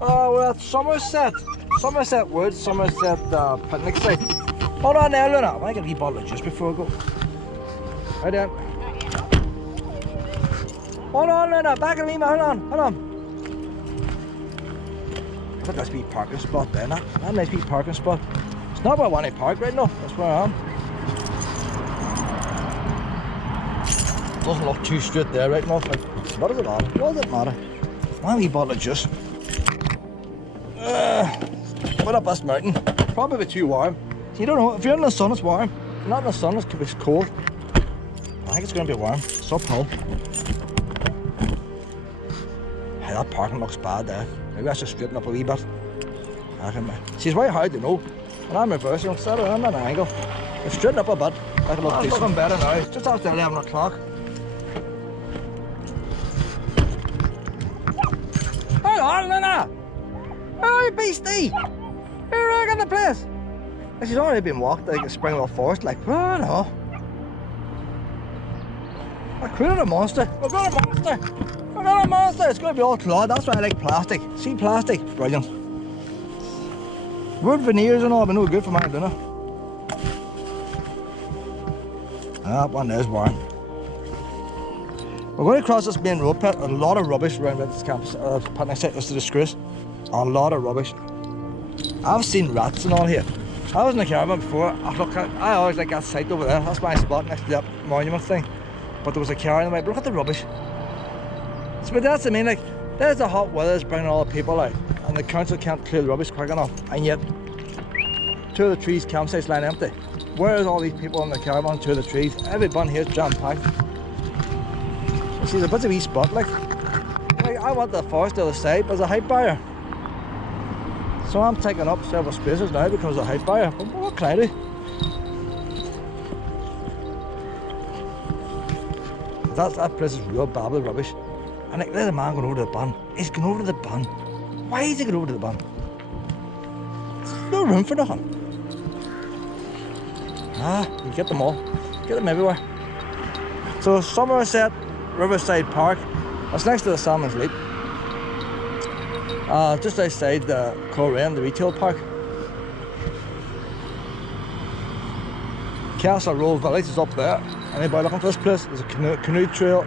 Oh, we're at Summerset. Summerset Woods, Summerset picnic site. Hold on there, Luna. I want to get a wee bottle of juice before I go. Right there. Hold on, Luna. Back at me, man. Hold on, hold on. Look at this wee parking spot there. That nice wee parking spot. It's not where I want to park right now. That's where I am. Doesn't look too straight there right now. What does it matter? What does it matter? One wee bottle of juice. What up this mountain? Probably a bit too warm. You don't know. If you're in the sun, it's warm. If you're not in the sun, it's cold. I think it's going to be warm. It's uphill. Hey, that parking looks bad there. Maybe I should straighten up a wee bit. See, it's very hard to know. When I'm reversing, I'm at an angle. If straighten up a bit, that'll look decent. It's looking better now. It's just after 11 o'clock. Hold on, Nana! Hey, beastie! You're wrecking the place! She's already been walked like a Springwell Forest, like, oh no. I created a monster. We've got a monster! We've got a monster! It's going to be all clawed. That's why I like plastic. See plastic? Brilliant. Wood veneers and all, but no good for my dinner. That one is warm. We're going to cross this main road pit. A lot of rubbish around this campus. Picnic site. It's a disgrace. A lot of rubbish. I've seen rats and all here. I was in the Caravan before. I always like that site over there. That's my spot next to that monument thing. But there was a car in the way. But look at the rubbish. So, but that's, I mean, like, there's the hot weather that's bringing all the people out, and the council can't clear the rubbish quick enough. And yet, 2 of the trees campsites line empty. Where is all these people in the Caravan? 2 of the trees. Every bun here is jam packed. See, there's a bit of a wee spot, like I want the forest to the side, but there's a height barrier. So I'm taking up several spaces now because of the height barrier. But what can I do? That place is real bad with rubbish. And like, there's a man going over to the bun. He's going over to the bun. Why is he going over to the bun? There's no room for nothing. You get them all. Get them everywhere. So Somerset Riverside Park. That's next to the Salmon's Leap. Just outside the Coleraine, the retail park. Castle Row Village is up there. Anybody looking for this place? There's a canoe trail.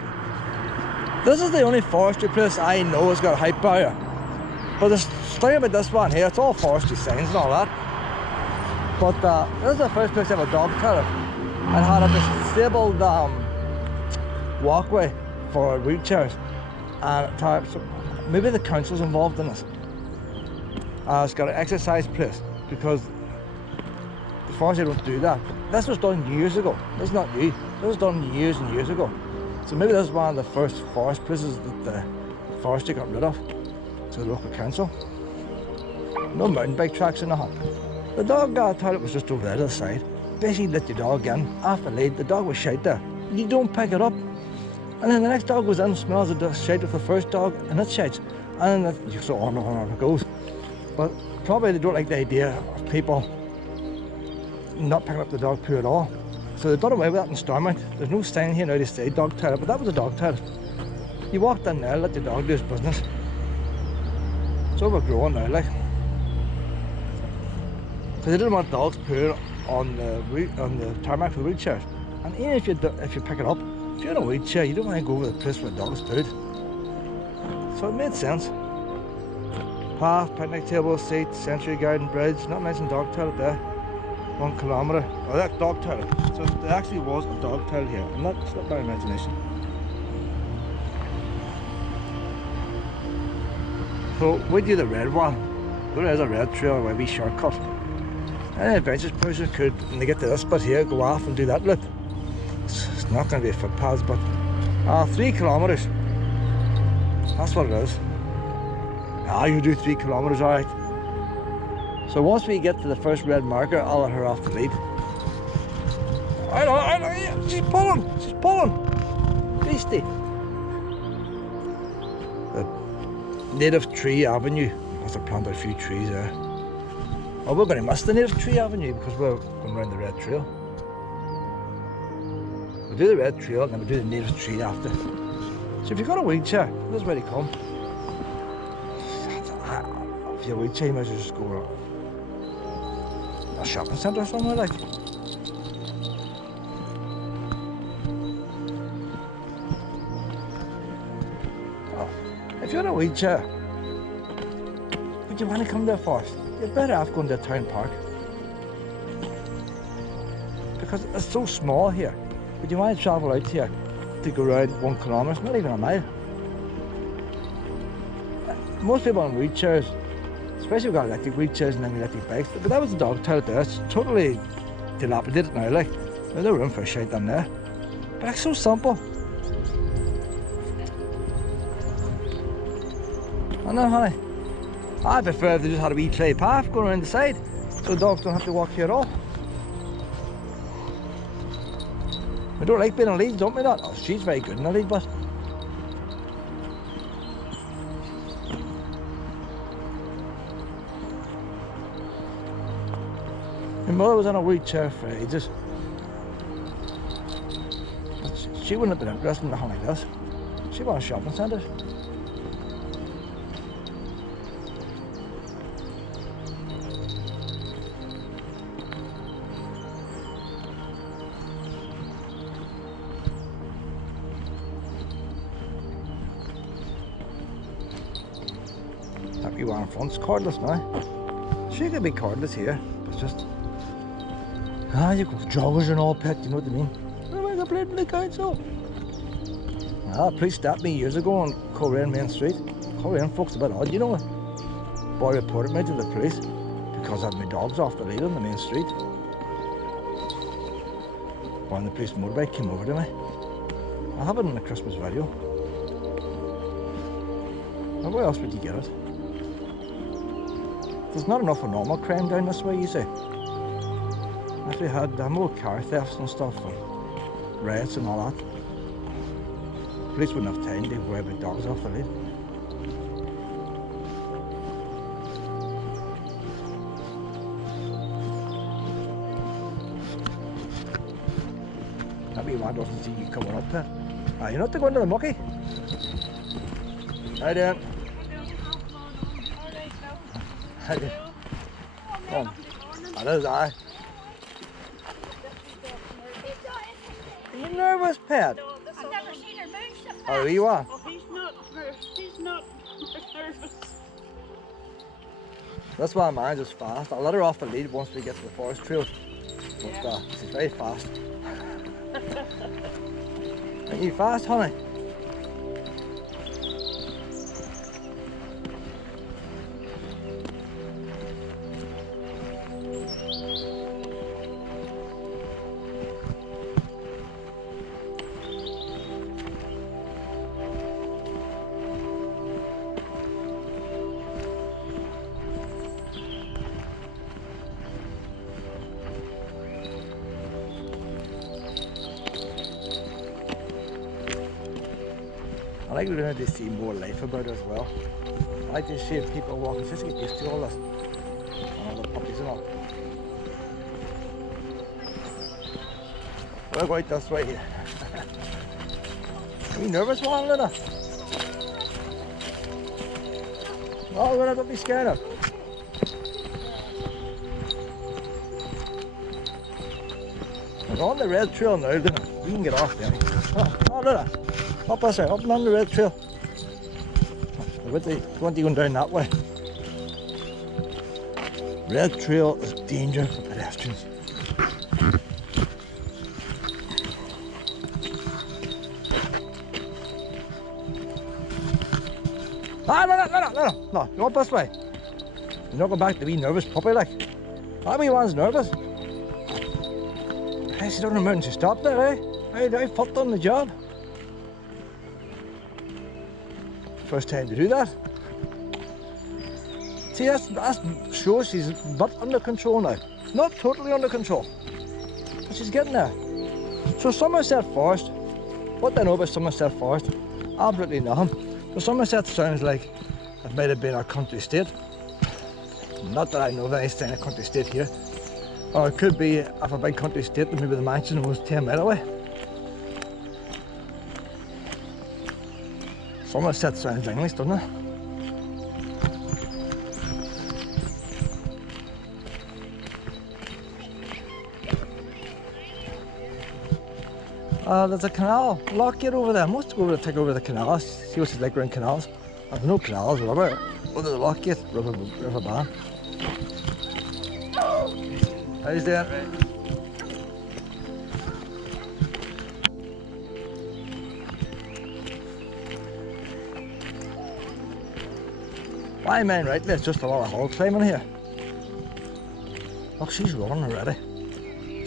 This is the only forestry place I know has got a height barrier. But the thing about this one here, it's all forestry signs and all that. But this is the first place I have a dog toilet. And had a disabled walkway for wheelchairs. And so maybe the council's involved in this. It's got an exercise place because the forestry don't do that. This was done years ago. This is not new. This was done years and years ago. So maybe this is one of the first forest places that the forestry got rid of to the local council. No mountain bike tracks or nothing. The dog toilet was just over there to the side. Basically let your dog in, half a lead, the dog was shite there. You don't pick it up. And then the next dog goes in, smells the shite of the first dog, and it shites. And then so on and on it goes. But probably they don't like the idea of people not picking up the dog poo at all. So they've done away with that in Stormont. There's no sign here now to say dog toilet, but that was a dog toilet. You walked in there, let your dog do his business. It's overgrown now, like. Because they didn't want dogs poo on the tarmac for the wheelchairs. And even if you pick it up, if you're in a wheelchair, you don't want to go over the place where the dog's pooed. So it made sense. Path, picnic table, seat, Century Garden Bridge, not mentioning dog toilet there. 1 kilometre. Oh, that dog toilet. So there actually was a dog toilet here, and that's not my imagination. So we do the red one. There is a red trail, a wee shortcut. Any adventurous person could, when they get to this bit here, go off and do that loop. It's not going to be a footpath, but 3 kilometres. That's what it is. You do 3 kilometres, alright. So once we get to the first red marker, I'll let her off the lead. I know, she's pulling. Beastie. The Native Tree Avenue. Must have planted a few trees there. Oh, we're going to miss the Native Tree Avenue because we're going around the red trail. We'll do the red trail and then we'll do the Native Tree after. So if you've got a wheelchair, this is where to come. If you're a wheelchair, you might as well just go to a shopping centre or somewhere like. Oh, if you're in a wheelchair, would you want to come there first? You're better off going to a town park. Because it's so small here. Would you want to travel out here to go around 1 kilometre? It's not even a mile. Most people on wheelchairs, especially we've got electric wheelchairs and then electric bikes, but that was the dog toilet there. It's totally dilapidated now, like. There's no room for a shite down there. But it's so simple. I know, honey. I prefer if they just had a wee clay path going around the side, so dogs don't have to walk here at all. We don't like being on lead, don't we not? Oh, she's very good in the lead, but... My mother was on a wheelchair for ages. She wouldn't have been interested in nothing like this. She went to shopping centres. That wee one in front's cordless now. She could be cordless here, but just... you go joggers and all, pet, you know what I mean? Oh, I got played in the council. Police stopped me years ago on Coleraine Main Street. Coleraine folks a bit odd, you know. Boy reported me to the police because I had my dogs off the lead on the main street. When the police motorbike came over to me. I have it in the Christmas video. Now, where else would you get it? There's not enough of normal crime down this way, you see. If they had more car thefts and stuff, and riots and all that, police wouldn't have time to worry about dogs off the lead. That wee one doesn't see you coming up there. You're not to go into the mucky. How you doing? How you doing? Come on. I know, Are you nervous, pet? I've never seen her move so fast. Oh, you are? Oh, he's not nervous. That's why mine's is fast. I'll let her off the lead once we get to the forest trail. But she's very fast. Are you fast, honey? I like learning to see more life about it as well. I like to see people walking, just to get used to all this. And all the puppies and all. We'll go out this way here. Are you nervous, one, Luna? Oh, Luna, don't be scared of. We're on the red trail now, Luna. You can get off there. Oh, Luna. Up this way, up and on the red trail. What do you want to go down that way? Red trail is danger for pedestrians. No, go up this way. You're not going back to be nervous puppy like. That wee one's nervous. Hey, she's on the mountain, she stopped there, eh? I fucked on the job. First time to do that. See, that shows she's a bit under control now. Not totally under control, but she's getting there. So Summerset Forest, what do I know about Summerset Forest? Absolutely nothing. So Summerset sounds like it might have been our country state. Not that I know of any kind of country state here. Or it could be of a big country state that maybe the mansion was 10 miles away. Summerset sounds English, doesn't it? There's a canal lock gate over there. I must go over to take over the canal, see what it's like around canals. There's no canals, whatever. Under the lock gate, river ban. How's that? Why man right there's just a lot of hill climbing here. Look, she's running already.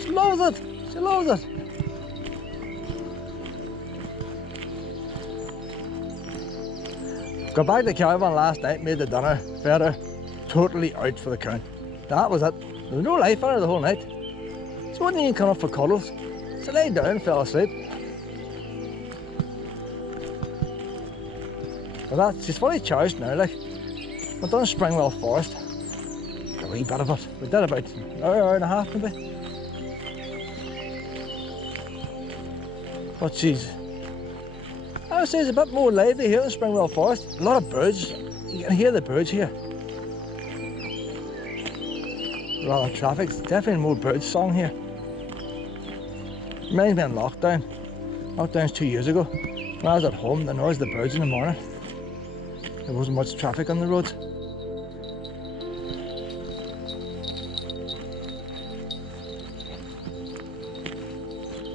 She loves it! She loves it! Got back to Caravan last night, made the dinner, fed her, totally out for the count. That was it. There was no life in her the whole night. She wouldn't even come up for cuddles. She lay down and fell asleep. But she's fully charged now, like. We've done Springwell Forest. A wee bit of it. We did about an hour and a half maybe. But I would say it's a bit more lively here in Springwell Forest. A lot of birds. You can hear the birds here. A lot of traffic. Definitely more birds song here. Reminds me of lockdown. Lockdown's 2 years ago. When I was at home, the noise of the birds in the morning. There wasn't much traffic on the roads.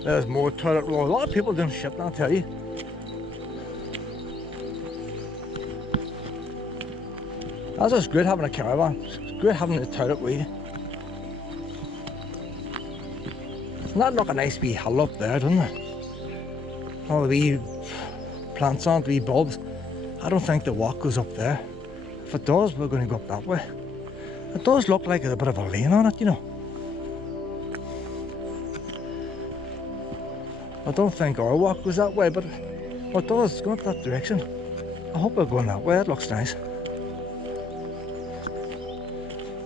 There's more toilet roll. A lot of people doing shit, I'll tell you. That's just great having a caravan. It's great having the toilet with you. Doesn't that look a nice wee hill up there, doesn't it? All the wee plants on, the wee bulbs. I don't think the walk goes up there. If it does, we're going to go up that way. It does look like there's a bit of a lane on it, you know. I don't think our walk goes that way, but it does. It's going up that direction. I hope we're going that way. It looks nice.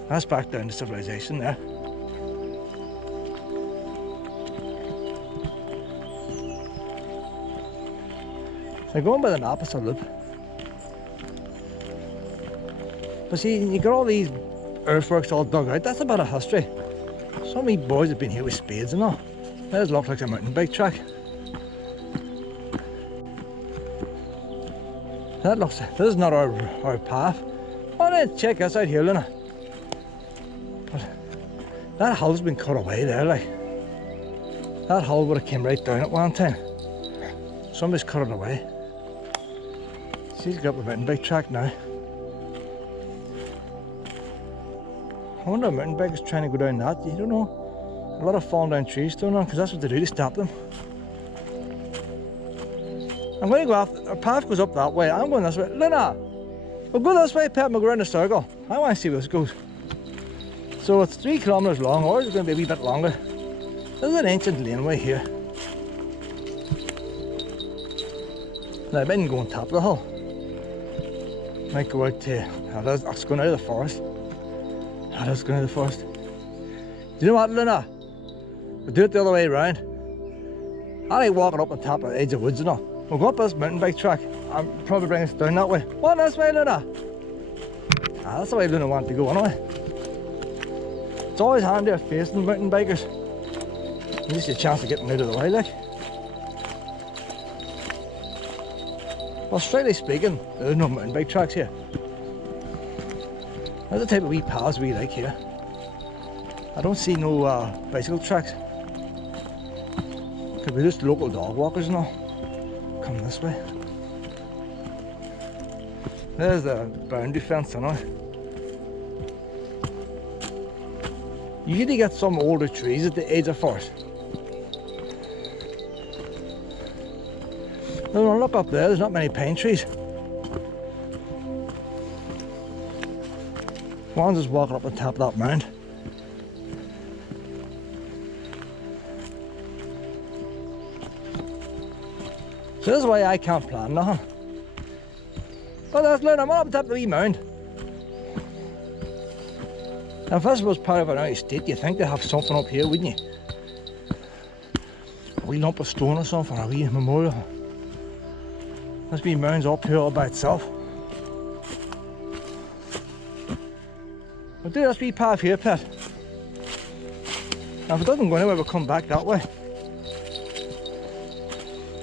That's back down to civilization there. So going by the opposite loop. But see, you got all these earthworks all dug out. That's a bit of history. Some of me boys have been here with spades and all. That looks like a mountain bike track. This is not our path. Oh, then check this out here, Luna. But that hill's been cut away there, like. That hill would have came right down at one time. Somebody's cut it away. She's got the mountain bike track now. I wonder if a mountain bike is trying to go down that. You don't know. A lot of falling down trees going on, because that's what they do to stop them. I'm going to go off. Our path goes up that way. I'm going this way. Luna! We'll go this way, Pep, and we'll go around the circle. I want to see where this goes. So it's 3 kilometres long. Ours is going to be a wee bit longer. There's an ancient laneway here. Now, I didn't go on top of the hill. Might go out to. It's going out of the forest. It's going out of the forest. Do you know what, Luna? We'll do it the other way around. I like walking up on top of the edge of woods and all. We'll go up this mountain bike track and probably bring us down that way. What, this way, Luna? That's the way Luna wanted to go anyway. It's always handier facing mountain bikers. At least a chance of getting out of the way, like. Well, strictly speaking, there's no mountain bike tracks here. There's the type of wee paths we like here. I don't see no bicycle tracks. Could be just local dog walkers and all. Come this way. There's the boundary fence anyway. You usually get some older trees at the edge of forest. Now look up there's not many pine trees. One's just walking up on top of that mound. So this is why I can't plan nothing. But that's Luna, I'm up on top of the wee mound. Now if this was part of an estate, you'd think they'd have something up here, wouldn't you? A wee lump of stone or something, a wee memorial. This wee mound's up here all by itself. We'll do this wee path here, Pet. Now if it doesn't go anywhere, we'll come back that way.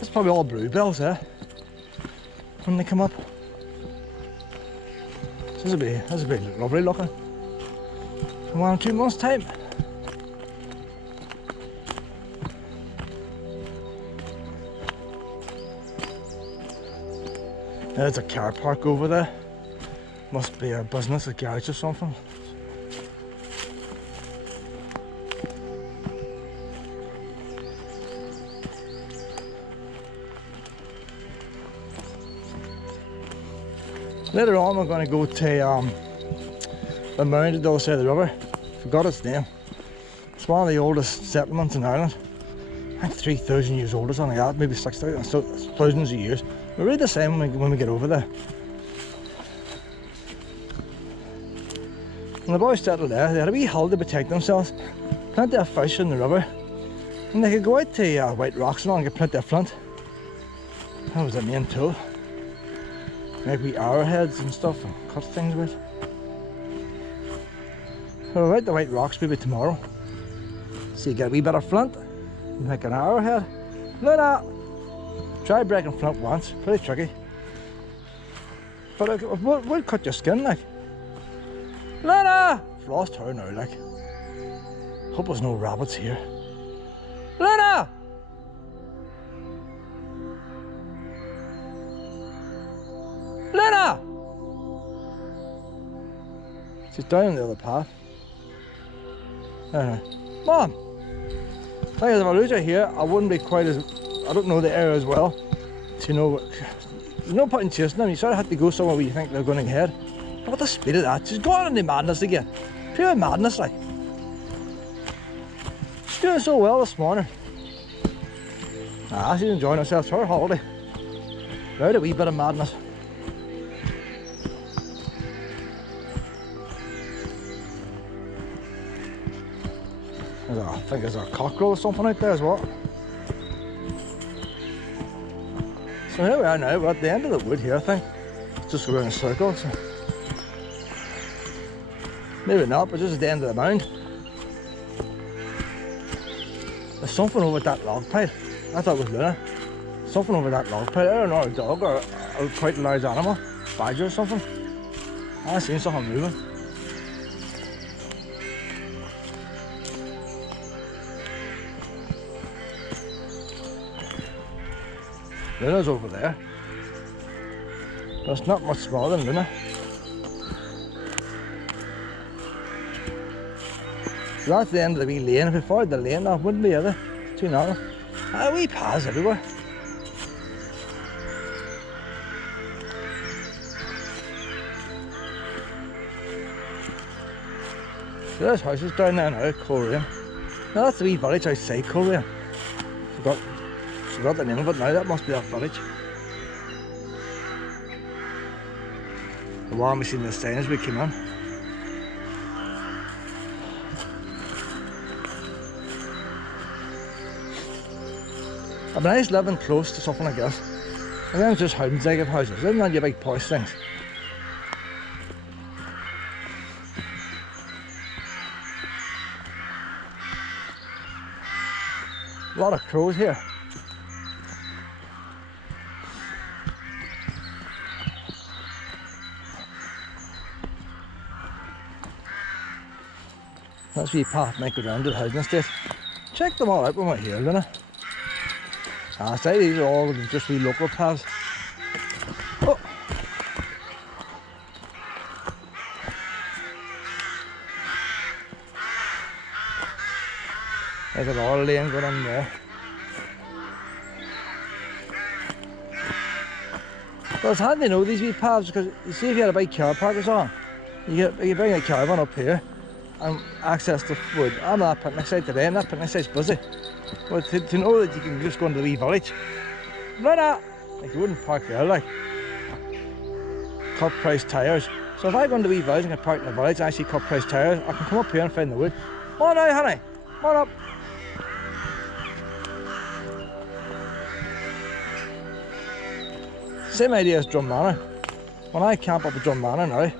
That's probably all bluebells there when they come up. This will be lovely looking. In 1 or 2 months' time. There's a car park over there. Must be a business, a garage or something. Later on we're going to go to the mound at the other side of the river. Forgot its name. It's one of the oldest settlements in Ireland. I think 3,000 years old or something like that, maybe 6,000, so thousands of years. We'll read the same when we get over there. And the boys settled there. They had a wee hull to protect themselves. Plenty of fish in the river. And they could go out to White Rocks and get plenty of flint. That was their main tool. Make wee arrowheads and stuff and cut things with. So we're out to White Rocks maybe tomorrow. So you get a wee bit of flint, make an arrowhead. Luna! Try breaking flint once, pretty tricky. But it would cut your skin like. Luna! I've lost her now like. Hope there's no rabbits here. Luna! Luna! She's down the other path. Mom! Thing is, if I lose her here, I wouldn't be quite as... I don't know the area as well to know... There's no point in chasing them. You sort of have to go somewhere where you think they're going ahead. Look at the speed of that. She's going into madness again. Pure madness, like. She's doing so well this morning. She's enjoying herself. It's her holiday. Without a wee bit of madness. I think there's a cockerel or something out there as well. So here we are now, we're at the end of the wood here, I think. It's just around a circle. So. Maybe not, but just at the end of the mound. There's something over that log pile. I thought it was Luna. Something over that log pile. I don't know, a dog or a quite large animal. Badger or something. I've seen something moving. Luna's over there. But it's not much smaller than Luna. So that's the end of the wee lane. If we followed the lane, that wouldn't be either. Too narrow. Wee paths everywhere. So there's houses down there now, Coleraine. Now that's the wee village outside Coleraine. Forgot the name of it now, that must be that village. The one we seen the sign as we came in. It'd be nice living close to something like this. And then it's just houses, they give houses, isn't that your big posh things? A lot of crows here. That's wee path might go down to the housing estate. Check them all out when we're here, Luna. I say these are all just wee local paths. Oh. There's a lot of lane going on there. Well, it's handy to know these wee paths because you see if you had a big car park or something, you bring a caravan up here and access the wood. I'm at that picnic site today and that picnic site's busy. But to know that you can just go into the wee village, like you wouldn't park there like. Cut price tyres. So if I go into the wee village and get parked in the village and actually cut price tyres, I can come up here and find the wood. Come on now, honey, come on up. Same idea as Drummanor. When I camp up at Drummanor now,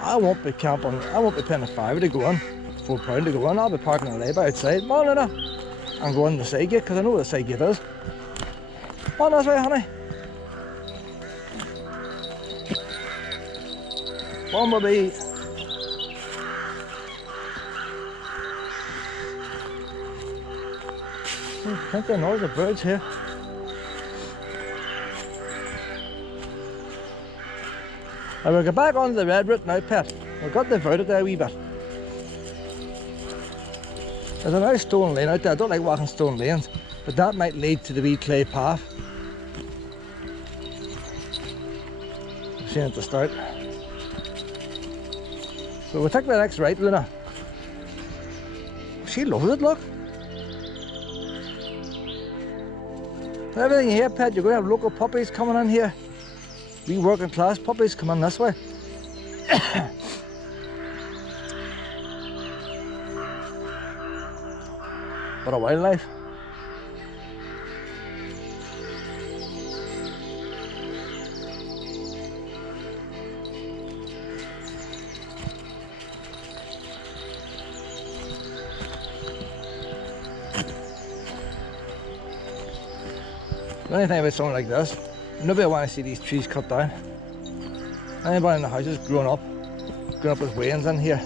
I won't be paying a £5 to go in, £4 to go in. I'll be parking a lay-by outside, and go in the side gate, because I know where the side gate is. On this way, honey. Bumblebee. Can't get noise of birds here. And we'll get back onto the red route now, Pet. We've got diverted there a wee bit. There's a nice stone lane out there. I don't like walking stone lanes, but that might lead to the wee clay path. I've seen it at the start. So we'll take the next right, Luna. She loves it, look. Everything here, Pet, you're going to have local puppies coming in here. Wee working class puppies come in this way. What a wildlife. The only thing about something like this, nobody want to see these trees cut down. Anybody in the house has grown up with wains in here.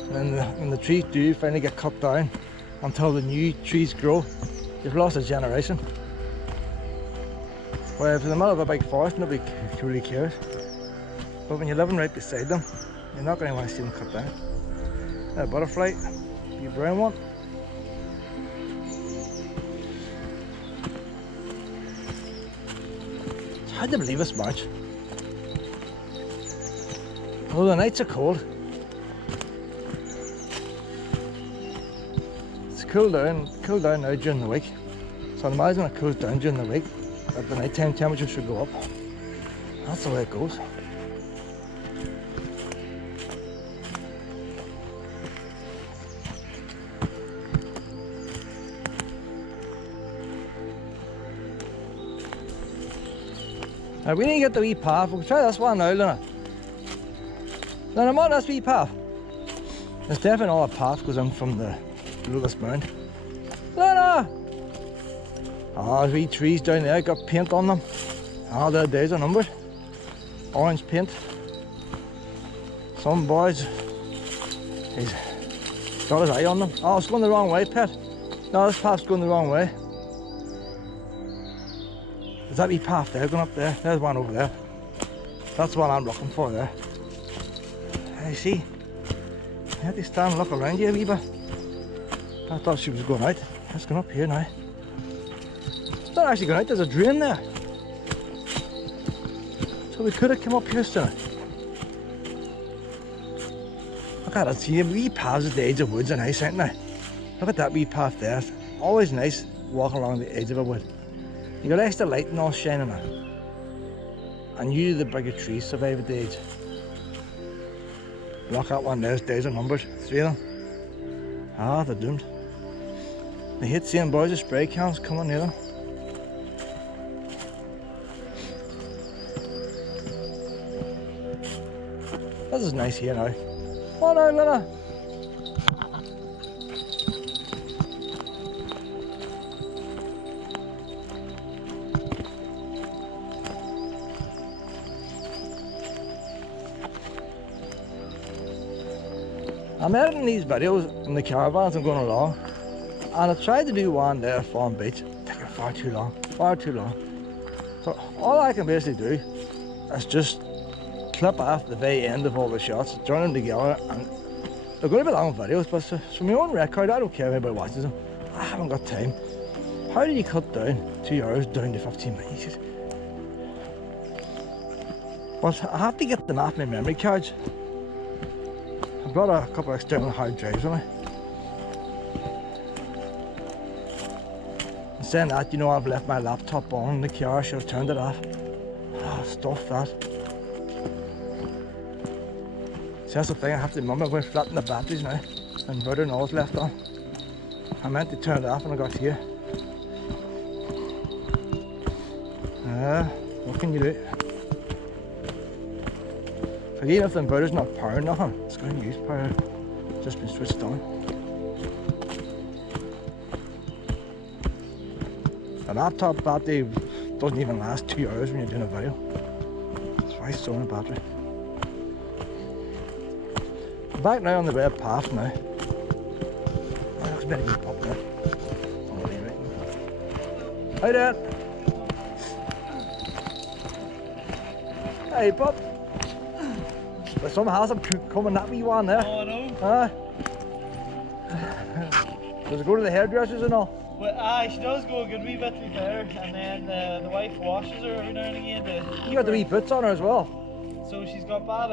And then when the trees do finally get cut down, until the new trees grow, you've lost a generation. Well, if in the middle of a big forest, nobody really cares. But when you're living right beside them, you're not going to want to see them cut down. A butterfly, a brown one. It's hard to believe it's March. Oh, the nights are cold. Cool down now during the week. So I imagine it cools down during the week, but the nighttime temperature should go up. That's the way it goes. Now we need to get the wee path. We'll try this one now, Luna. Now I'm on this wee path. There's definitely all a path goes in from the Lewis Mound. Luna! Oh, there's wee trees down there, got paint on them. Oh, their days are numbered. Orange paint. Some boys, he's got his eye on them. Oh, it's going the wrong way, Pet. No, this path's going the wrong way. There's that wee path there going up there. There's one over there. That's what I'm looking for there. You see, you have to stand and look around you a wee bit. I thought she was going out. Let's go up here now. It's not actually going out, there's a drain there. So we could have come up here sooner. Look at it, see, wee paths at the edge of woods are nice, aren't they? Look at that wee path there. It's always nice walking along the edge of a wood. You got extra light and all shining on it. And usually the bigger trees survive at the edge. Look at one, there's days are numbered, 3 of them. Ah, they're doomed. They hate seeing boys with spray cans coming near them. This is nice here now. Oh no, Luna! I'm editing these videos in the caravans I'm going along, and I tried to do one there at Farm Beach. Taking far too long. So all I can basically do is just clip off the very end of all the shots, join them together, and they're going to be long videos, but for my own record, I don't care if anybody watches them. I haven't got time. How do you cut down 2 hours down to 15 minutes? But I have to get them off my memory cards. I've got a couple of external hard drives on it. And saying that, you know, I've left my laptop on in the car, I should have turned it off. Oh, stuff that. See, that's the thing, I have to remember we're flattening the batteries now. The inverter and all's left on. I meant to turn it off when I got here. What can you do? But even if the inverter's not powering nothing, it's going to use power. It's just been switched on. A laptop battery doesn't even last 2 hours when you're doing a video. It's very slow on a battery. Back now on the red path now. Oh, that's a bit of a pop there. Hi there. Hey Bob. There's some handsome cook coming at me one there. Oh, I know. Does it go to the hairdressers and all? Well, she does go a good wee bit to be fair, and then the wife washes her every now and again. You got the wee boots on her as well. So she's got bad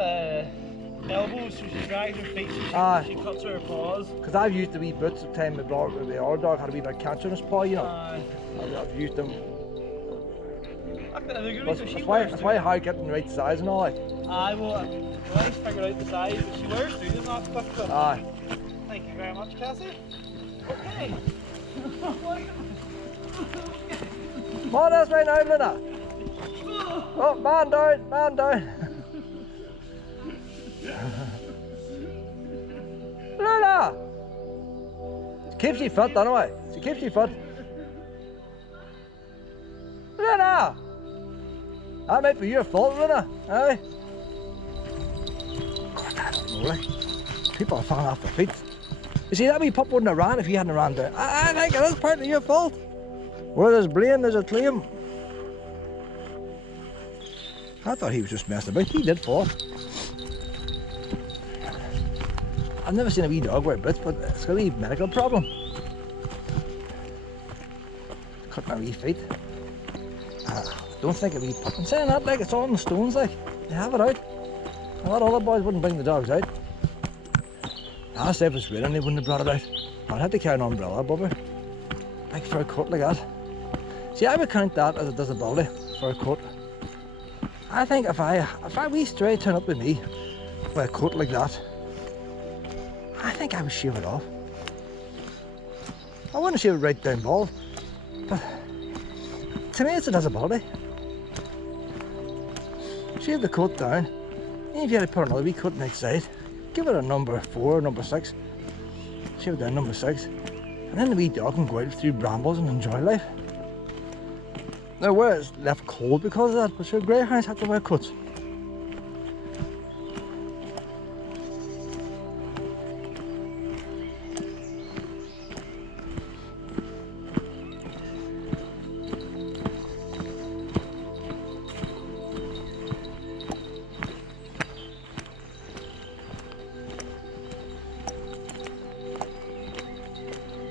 elbows, so she drags her feet, so she cuts her paws. Because I've used the wee boots at the time the other dog had a wee bit of cancer in his paw, you know. I've used them. That's why hard getting the right size and all that. The wife's figured out the size, but she wears through them not quick. Aye. Thank you very much, Cassie. Okay. Come on this way now, Luna. Oh, man down, man down. Luna! She keeps you fit, anyway. She keeps you fit. Luna! That might be your fault, Luna. Eh? God, I don't know, like. People are falling off their feet. You see, that wee pup wouldn't have ran if you hadn't ran down. I think it is partly your fault. Where there's blame, there's a claim. I thought he was just messing about. He did fall. I've never seen a wee dog wear boots, but it's got a wee medical problem. Cut my wee feet. Don't think a wee pup. I'm saying that like it's all in the stones, like. They have it out. A lot of other boys wouldn't bring the dogs out. I said if it's raining, they wouldn't have brought it out. I'd have to carry an umbrella above her. Like for a coat like that. See, I would count that as a disability for a coat. I think if I wee stray turn up with me with a coat like that, I think I would shave it off. I wouldn't shave it right down bald, but to me it's a disability. Shave the coat down, and if you had to put another wee coat next side, give it a number 4, number 6, shave it down number 6, and then the wee dog can go out through brambles and enjoy life. Now where it's left cold because of that, but sure, greyhounds have to wear coats.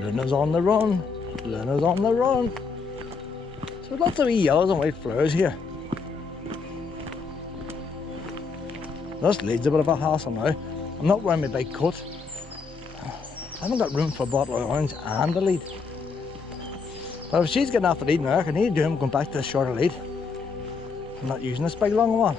Luna's on the run, Luna's on the run. So lots of wee yellows and white flowers here. This leads a bit of a hassle now. I'm not wearing my big coat. I haven't got room for a bottle of orange and a lead. But if she's getting off the lead now, I can need to do him going back to a shorter lead. I'm not using this big long one.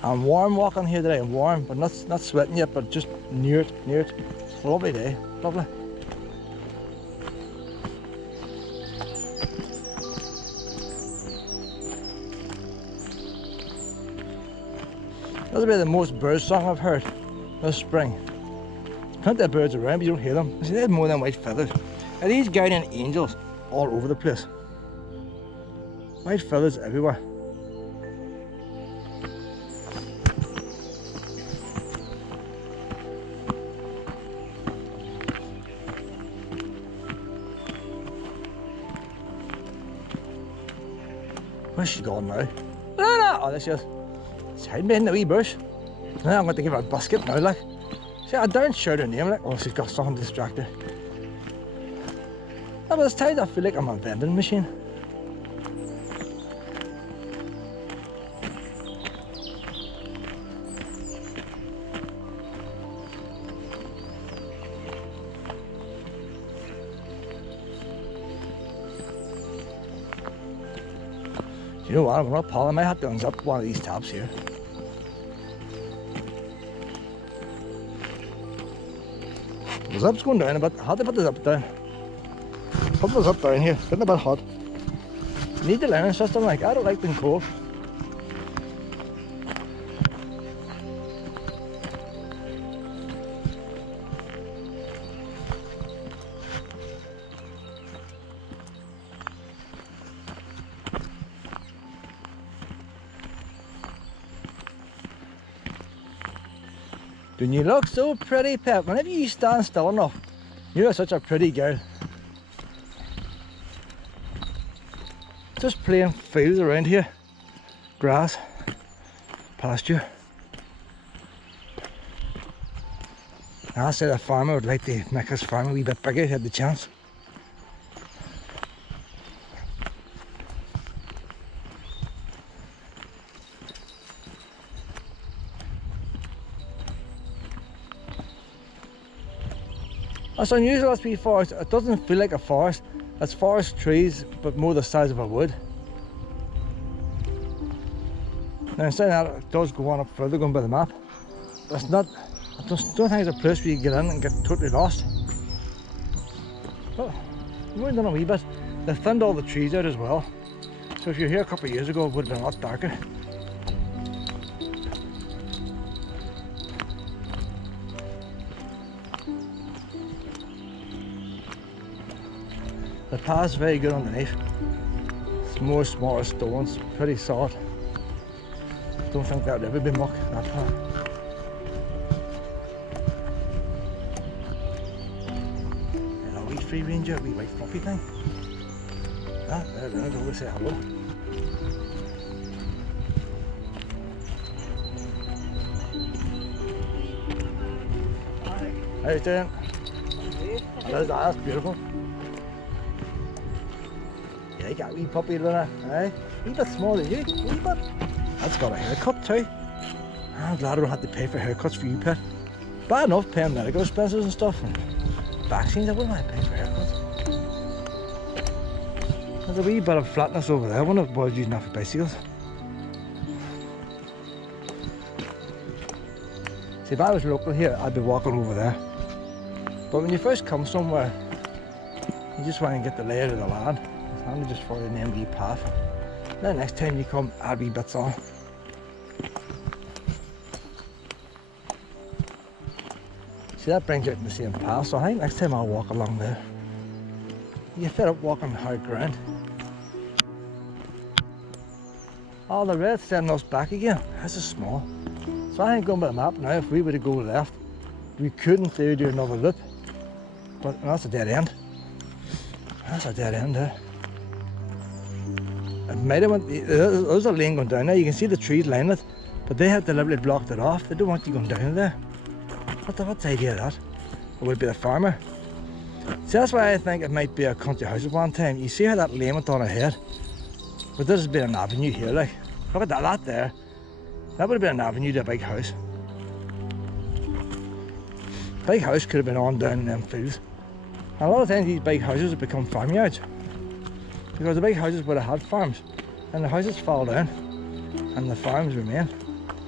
I'm warm walking here today, I'm warm, but not sweating yet, but just near it. It's a lovely day, lovely. This will be the most bird song I've heard this spring. There's plenty of birds around, but you don't hear them. See, they have more than white feathers. And these guardian angels all over the place. White feathers everywhere. Where's she gone now? No! Oh, there she is. She's hiding behind the wee bush. Now I'm going to give her a biscuit now, like. See, I don't shout her name, like. Oh, she's got something to distract her. Oh, but there's times I feel like I'm a vending machine. You know what, I'm not Paul, I might have to unzip one of these tabs here. The zip's going down a bit. I had to put the zip down. Put the zip down here, it's getting a bit hot. Need the linen system, like, I don't like being cold. Don't you look so pretty, Pep? Whenever you stand still enough, you're such a pretty girl. Just plain fields around here. Grass, pasture. I said a farmer would like to make his farm a wee bit bigger if he had the chance. It's unusual as big forest. It doesn't feel like a forest. It's forest trees, but more the size of a wood. Now, instead of that, it does go on up further, going by the map. But it's not. I just don't think it's a place where you get in and get totally lost. But we've only done a wee bit. They thinned all the trees out as well. So if you're here a couple of years ago, it would have been a lot darker. The path's very good underneath. It's more smaller stones, pretty solid. Don't think that would ever be muck, that path. And a wee free ranger, a wee white fluffy thing. Ah, there, go say hello. How you doing? That's beautiful. You got a wee puppy, Luna, eh? A wee bit smaller than you, a wee bit. That's got a haircut too. I'm glad I don't have to pay for haircuts for you, Pet. Bad enough paying medical expenses and stuff, and vaccines, I wouldn't mind paying for haircuts. There's a wee bit of flatness over there, one of the boys using that for bicycles. See, if I was local here, I'd be walking over there. But when you first come somewhere, you just want to get the layout of the land. I'm just following the wee path. Then next time you come, add wee bits on. See, that brings you out in the same path, so I think next time I'll walk along there. You get fed up walking hard ground. Oh, the red's sending us back again. This is small. So I think going by the map now, if we were to go left, we could in theory do another loop. But that's a dead end. That's a dead end there. It might have went, there's a lane going down there, you can see the trees lining it, but they have deliberately blocked it off. They don't want you going down there. What's the idea of that? It would be the farmer. See, that's why I think it might be a country house at one time. You see how that lane went on ahead? But this has been an avenue here, like. Look at that there. That would have been an avenue to a big house. Big house could have been on down in them fields. And a lot of times these big houses have become farmyards. Because the big houses would have had farms, and the houses fall down, and the farms remain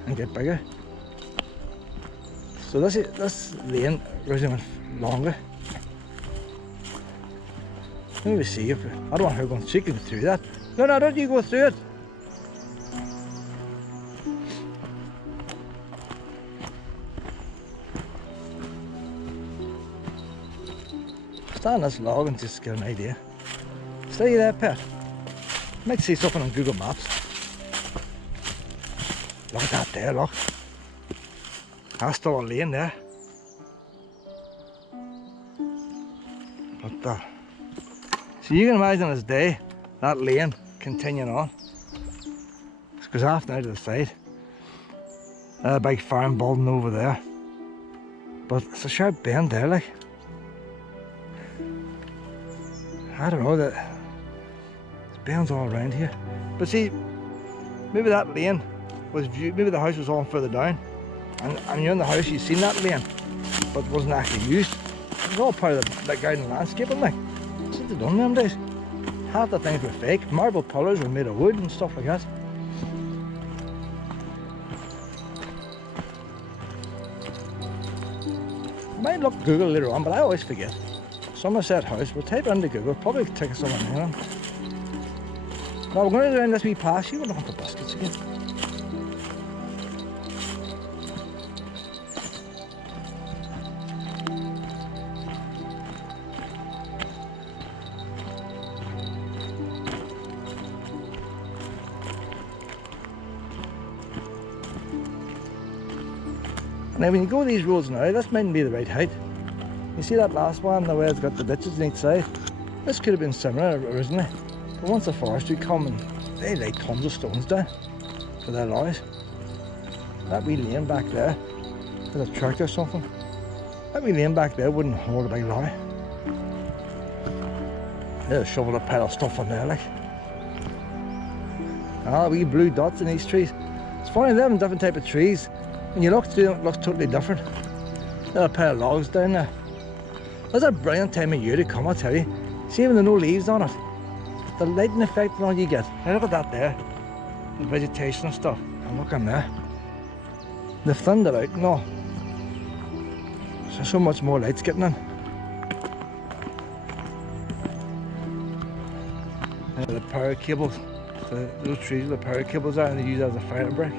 and get bigger. So this lane originally went longer. Let me see if I don't want her going. She can go through that. No, don't you go through it. Stand on this log and just get an idea. Stay there, Pet. You might see something on Google Maps. Look at that there, look. That's still a lane there. But so you can imagine this day, that lane continuing on. It goes off now to the side. A big farm building over there. But it's a sharp bend there, like. I don't know, that bends all around here. But see, maybe that lane was viewed, maybe the house was all further down, and you're in the house, you've seen that lane, but it wasn't actually used. It was all part of the garden landscaping, like. That's what they done them days. Half the things were fake. Marble pillars were made of wood and stuff like that. I might look Google later on, but I always forget. Summerset house, we'll type it into Google, probably take us somewhere near them. Now we're going to go down this wee path. You were looking for biscuits again. Now when you go these roads now, this mightn't be the right height. You see that last one, the way it's got the ditches on each side? This could have been similar originally. But once the forestry come and they lay tons of stones down for their lorries. That wee lane back there, with a tractor or something, that wee lane back there wouldn't hold a big lorry. They'll shovel a pile of stuff on there like. Ah, wee blue dots in these trees. It's funny, they're having different type of trees. When you look through them, it looks totally different. There's a pair of logs down there. That's a brilliant time of year to come, I tell you. See when there are no leaves on it, the lighting effect and all you get. Now look at that there, the vegetation and stuff. And look in there. They've thinned it out, no. So much more light's getting in. And the power cables, those trees where the power cables are, and they use that as a fire break.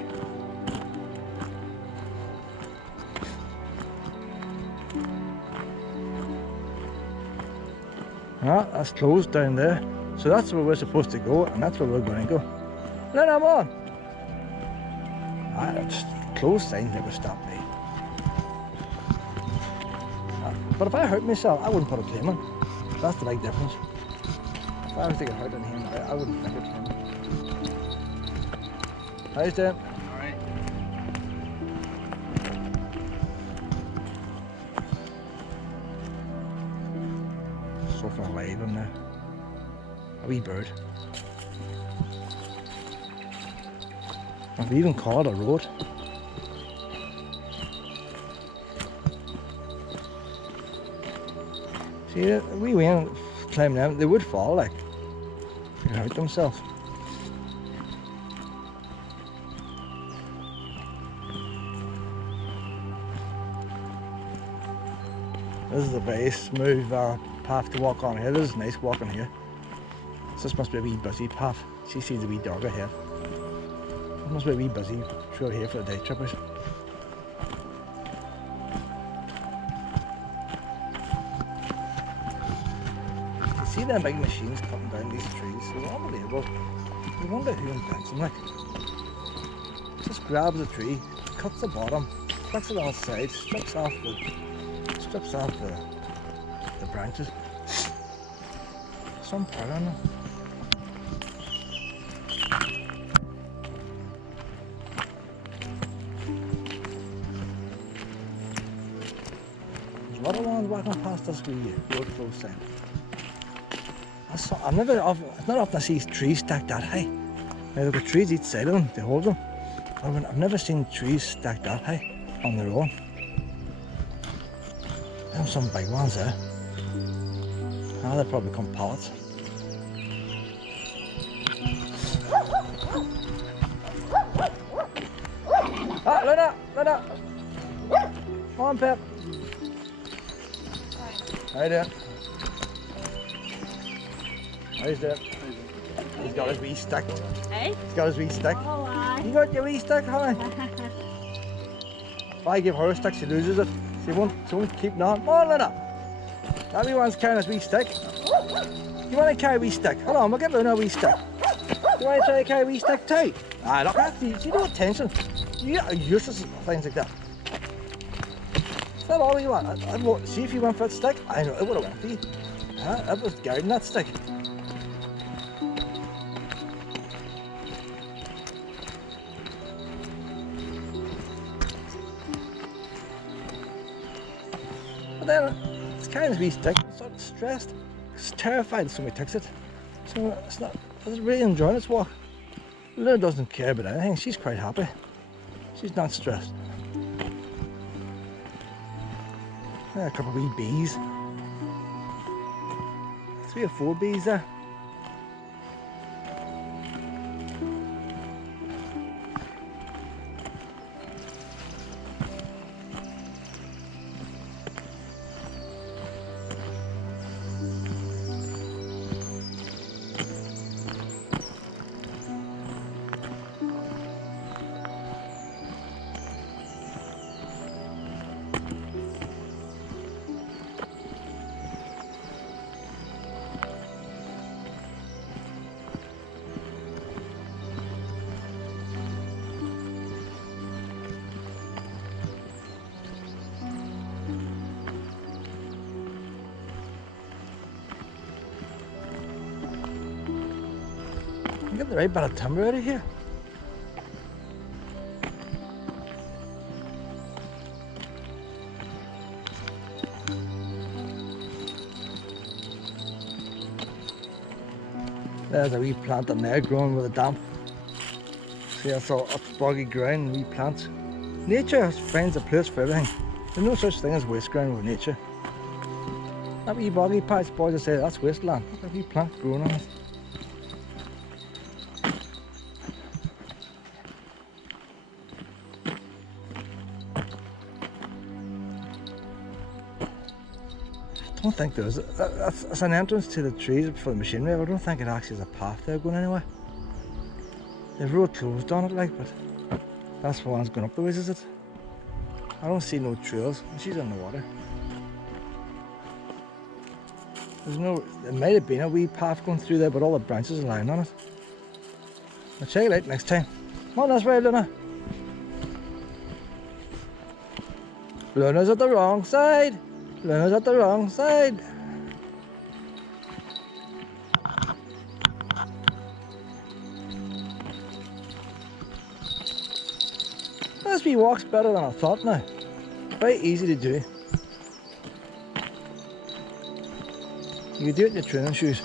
Ah, that's closed down there. So that's where we're supposed to go, and that's where we're going to go. No, I'm on. Ah, that's closed signs never stop me. But if I hurt myself, I wouldn't put a claim in. That's the big difference. If I was to get hurt in here, I wouldn't think of claiming. How's that? Alright. Something alive in there. A wee bird. I've even called a road. See, we went climbing them, they would fall like. They could hurt themselves. This is a very smooth path to walk on here. This is nice walking here. So this must be a wee busy path. She sees a wee dog ahead. This must be a wee busy trail here for the day trippers. You see them big machines cutting down these trees. It's unbelievable. You wonder who invents them like. Just grabs a tree, cuts the bottom, flicks it on its side, strips off the branches. Some power on them. There's a lot of ones walking past us wee road close sign. It's not often I see trees stacked that high. Now they've got trees each side of them to hold them. But I've never seen trees stacked that high on their own. There's some big ones there. Ah, they'll probably become pallets. Ah, Luna! Come on, Pep. How you doing? How's that? He's got his wee stick. Hey? He's got his wee stick. Oh, aye. You got your wee stick, honey? If I give her a stick, she loses it. She won't keep on. Come on, Luna. That wee one's carrying his wee stick. You want to carry a wee stick? Hold on, we'll get Luna a wee stick. You want to try to carry a wee stick too? Ah, look, that's you no attention. You are useless at things like that. Is that all you want? See if you went for that stick? I know, it would have went for you. That was guarding that stick. But then it's carrying his wee stick, it's sort of stressed. It's terrified if somebody takes it. So it's really enjoying its walk. Luna doesn't care about anything, she's quite happy. She's not stressed. Yeah, a couple of wee bees. 3 or 4 bees there. The right bit of timber out of here. There's a wee plant in there growing with a damp. See, that's all up boggy ground and wee plants. Nature finds a place for everything. There's no such thing as waste ground with nature. That wee boggy patch, boys, I say that's wasteland. Look at that wee plant growing on it. I don't think there is. That's an entrance to the trees for the machinery. I don't think it actually has a path there going anywhere. The road closed on it, like, but that's why one's going up the ways, is it? I don't see no trails. She's in the water. There's no. There might have been a wee path going through there, but all the branches are lying on it. I'll check it out next time. Come on this way, Luna. Luna's at the wrong side. Luna's at the wrong side. This wee walk's better than I thought now. Very easy to do. You can do it in your training shoes.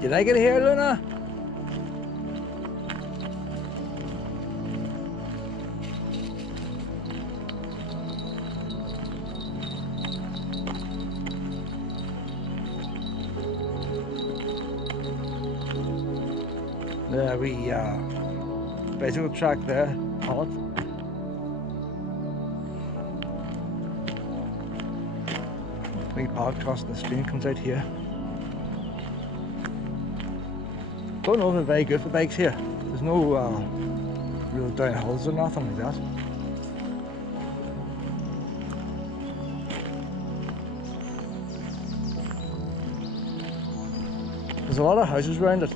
Did I get here, Luna? There we bicycle track there, pallet. Wee pallet crossing the stream comes out here. Don't know if they're very good for bikes here. There's no real downhills or nothing like that. There's a lot of houses around it.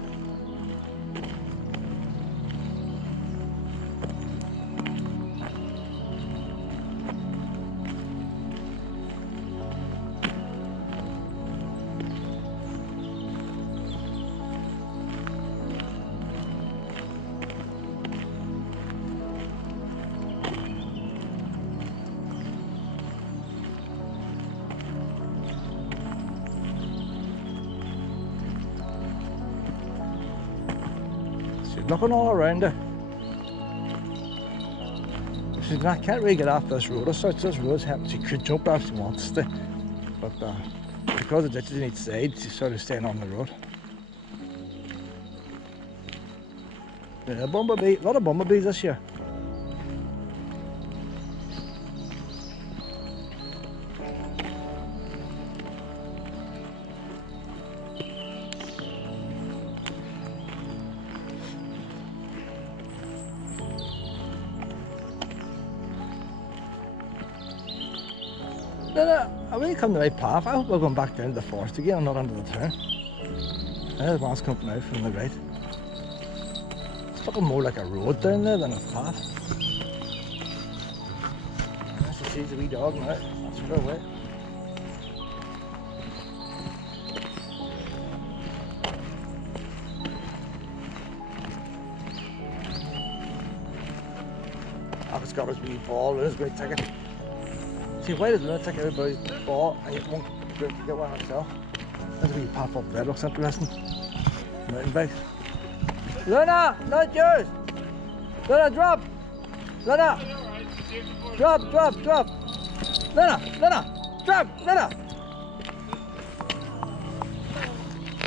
Looking all around her. She can't really get off this road as such. This road's happened. She could jump off if she wants to, but because the ditches on each side, she's sort of staying on the road. Yeah, bumblebee, a lot of bumblebees this year. I really come the right path. I hope we're going back down to the forest again and not under the town. There's one's coming out from the right. It's looking more like a road down there than a path. As you see, the wee dog now. That's her away. pocket's got his wee ball, Luna's going to take it. See, why does Luna take everybody's ball and you won't get one herself? There's a wee pop up there, looks interesting. Mountain bikes. Luna, not yours! Luna, drop! Luna! Drop! Luna, drop! Luna!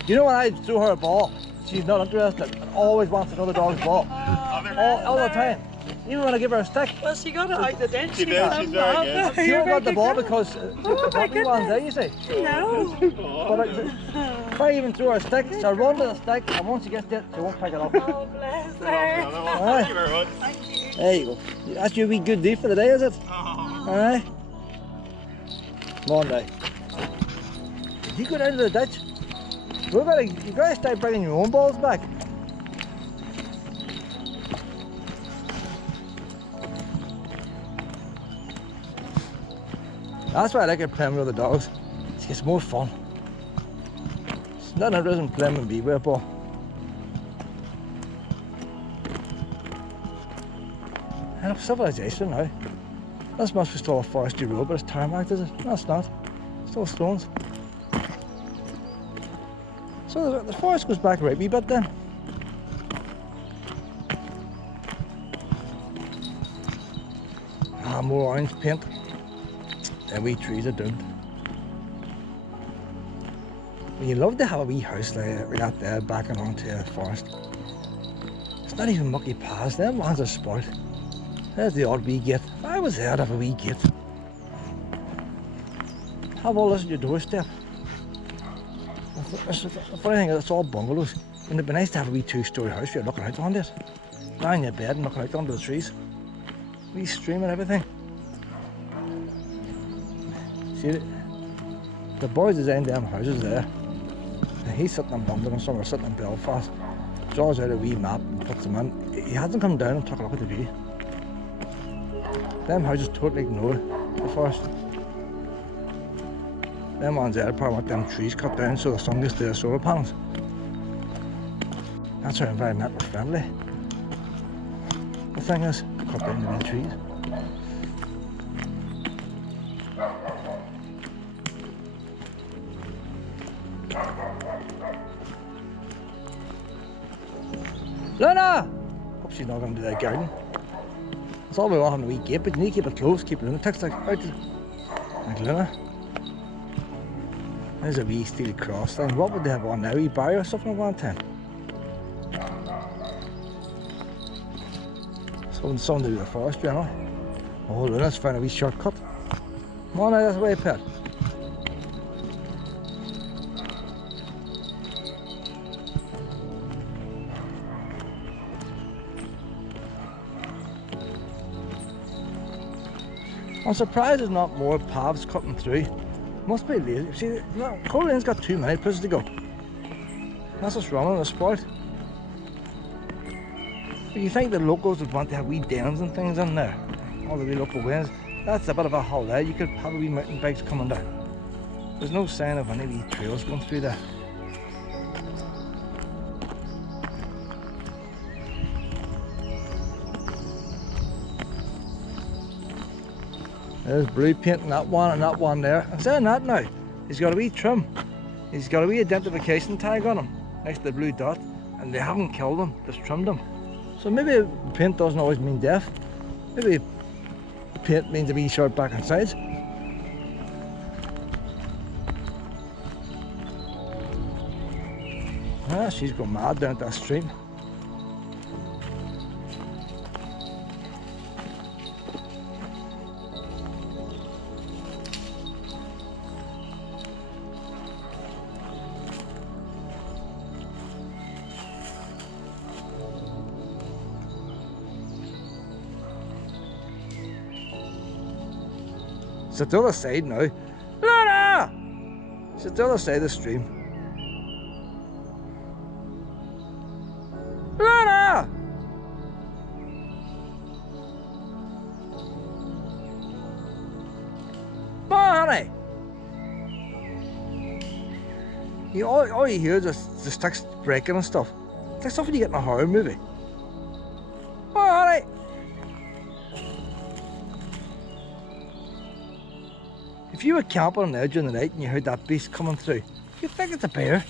You know when I throw her a ball, she's not interested and always wants another dog's ball. All the time. Even when I give her a stick. Well, she got it out the den. She did, she's very good. She don't got the ball because the puppy one's there, you see. No. But if I even throw her a stick, she'll run to the stick, and once she gets it, she won't pick it up. Oh, bless her. Thank you very much. Thank you. There you go. That's your wee good deed for the day, is it? Alright. Come on now. Did you go down to the ditch? You gotta start bringing your own balls back. That's why I like it playing with other dogs. It's more fun. It's not interested in playing with me with a ball. And it's civilization now. This must be still a forestry road, but it's tarmac, is it? No, it's not. It's still stones. So the forest goes back right a wee bit then. Ah, more orange paint. The wee trees are doomed. You love to have a wee house like that there backing onto the forest. It's not even mucky paths, them ones are spoilt. There's the odd wee gate. If I was there, I'd have a wee gate. Have all this at your doorstep. The funny thing is, it's all bungalows. And it'd be nice to have a wee two-storey house where you're looking out on it. Lying in your bed and looking out onto the trees. Wee stream and everything. See, the boys designed them houses there. And he's sitting in London and some are sitting in Belfast. Draws out a wee map and puts them in. He hasn't come down and took a look at the view. Them houses totally ignore the forest. Them ones there probably want them trees cut down so the sun gets to the solar panels. That's how environmental friendly. The thing is, cut down the wee trees. Luna! Hope she's not going to do that garden. That's all we want on the wee gate, but you need to keep it close, keep lunatics like out like Luna. There's a wee steel cross thing. What would they have on now? A wee barrier or something at one time? Something to do with the forest, you know. Oh, Luna's found a wee shortcut. Come on now, that's the way, pet. I'm surprised there's not more paths cutting through. Must be lazy. See, Coleraine's got too many places to go. That's what's wrong with the sport. But you think the locals would want to have wee dens and things in there? All the wee local ways. That's a bit of a hole there. You could have wee mountain bikes coming down. There's no sign of any wee trails going through there. There's blue paint in that one and that one there. I'm saying that now. He's got a wee trim. He's got a wee identification tag on him next to the blue dot, and they haven't killed him, just trimmed him. So maybe paint doesn't always mean death. Maybe paint means a wee short back and sides. Ah, she's gone mad down at that stream. It's at the other side now. Luna! It's at the other side of the stream. Luna! Come on, honey! All you hear is the sticks breaking and stuff. It's like stuff when you get in a horror movie. Come on, honey! If you were camping on there during the night and you heard that beast coming through, you'd think it's a bear.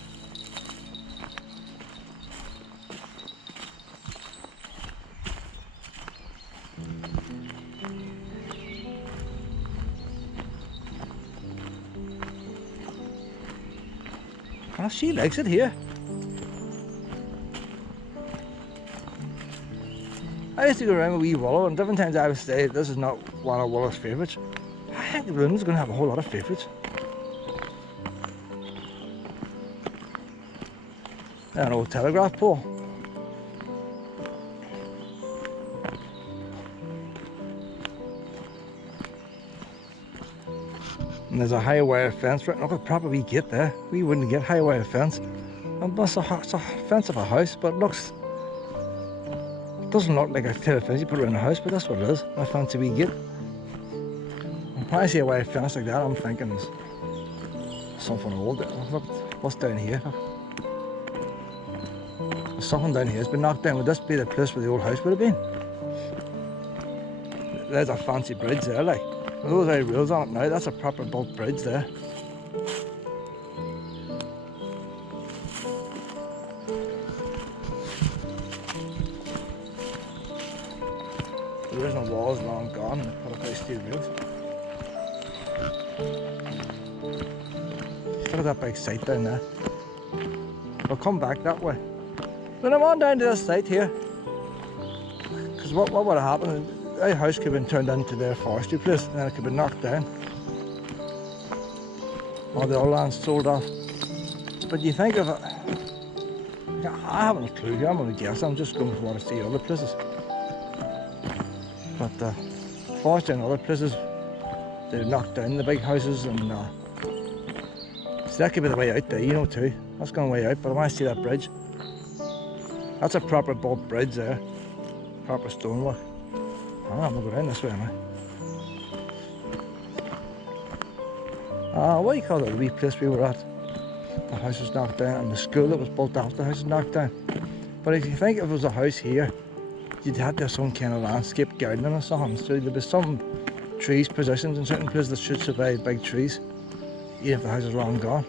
Oh, she likes it here. I used to go around with wee Willow, and different times I would say this is not one of Willow's favourites. I think Lynn's going to have a whole lot of favourites. An old telegraph pole. And there's a high wire fence right. Look at the proper wee gate there. We wouldn't get high wire fence. And it's a fence of a house, but it looks. It doesn't look like a tail fence you put around a house, but that's what it is. A fancy wee gate. When I see a wire fence like that, I'm thinking it's something old. Look, what's down here? There's something down here has been knocked down. Would this be the place where the old house would have been? There's a fancy bridge there, like. With those old rails on it now, that's a proper built bridge there. The original wall is long gone and they put up those steel rails. Look at that big site down there. We'll come back that way. Then I'm on down to this site here. Because what would have happened? Our house could have been turned into their forestry place and then it could have been knocked down. All the old land's sold off. But you think of it, I haven't a clue here, I'm only guessing, I'm just going for what I see other places. But forestry in other places, they knocked down the big houses and so that could be the way out there, you know too. That's going way out, but I want to see that bridge. That's a proper built bridge there, proper stonework. Oh, I'm going to go down this way now. What do you call that wee place we were at? The house was knocked down and the school that was built after the house was knocked down. But if you think if it was a house here, you'd have to have some kind of landscape gardening or something. So there'd be some trees positioned in certain places that should survive big trees, even if the house is long gone.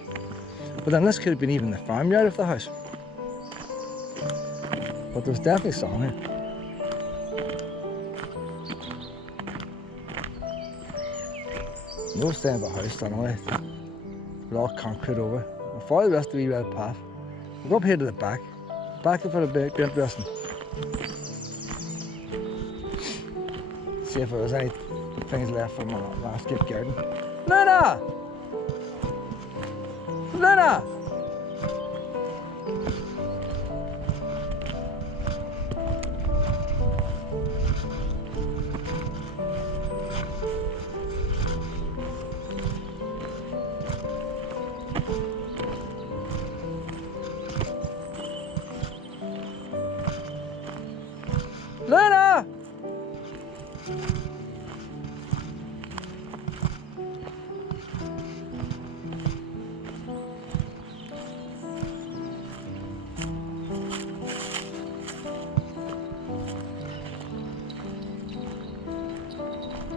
But then this could have been even the farmyard of the house. But there's definitely some here. No staying of a house anyway. With all concrete over. We'll follow the rest of the wee red path. We'll go up here to the back. Back up for a bit, be interesting. See if there's any things left from a landscape garden. Luna! Luna! Luna!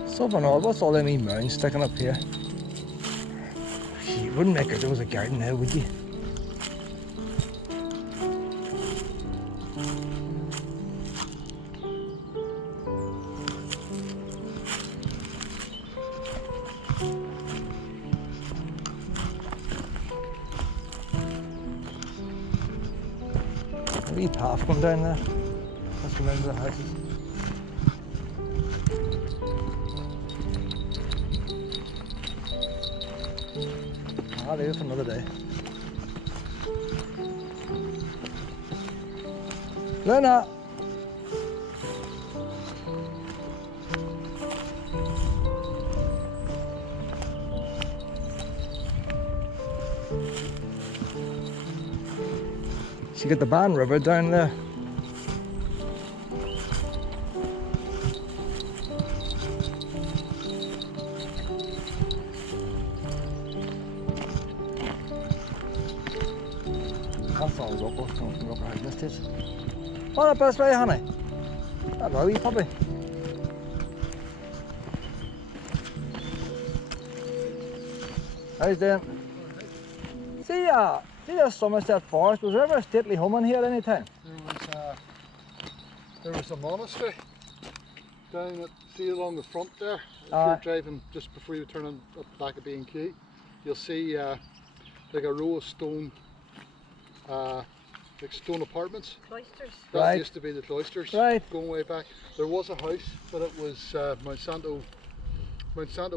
Something odd, what's all them wee mounds sticking up here? You wouldn't make it there was a garden there, would you? A wee path going down there. Let's go round to the houses. I'll leave it for another day. Luna! You got the Ban River down there. That's all local, coming from local housing estates. What up this way, honey? Hello, wee puppy. How you doing? See the Summerset Forest, was there ever a stately home in here at any time? There was a monastery down at, see along the front there. If you're driving just before you turn on up the back of B&Q, you'll see like a row of stone, like stone apartments. Cloisters. That used to be the cloisters. Right. Going way back. There was a house, but it was Monsanto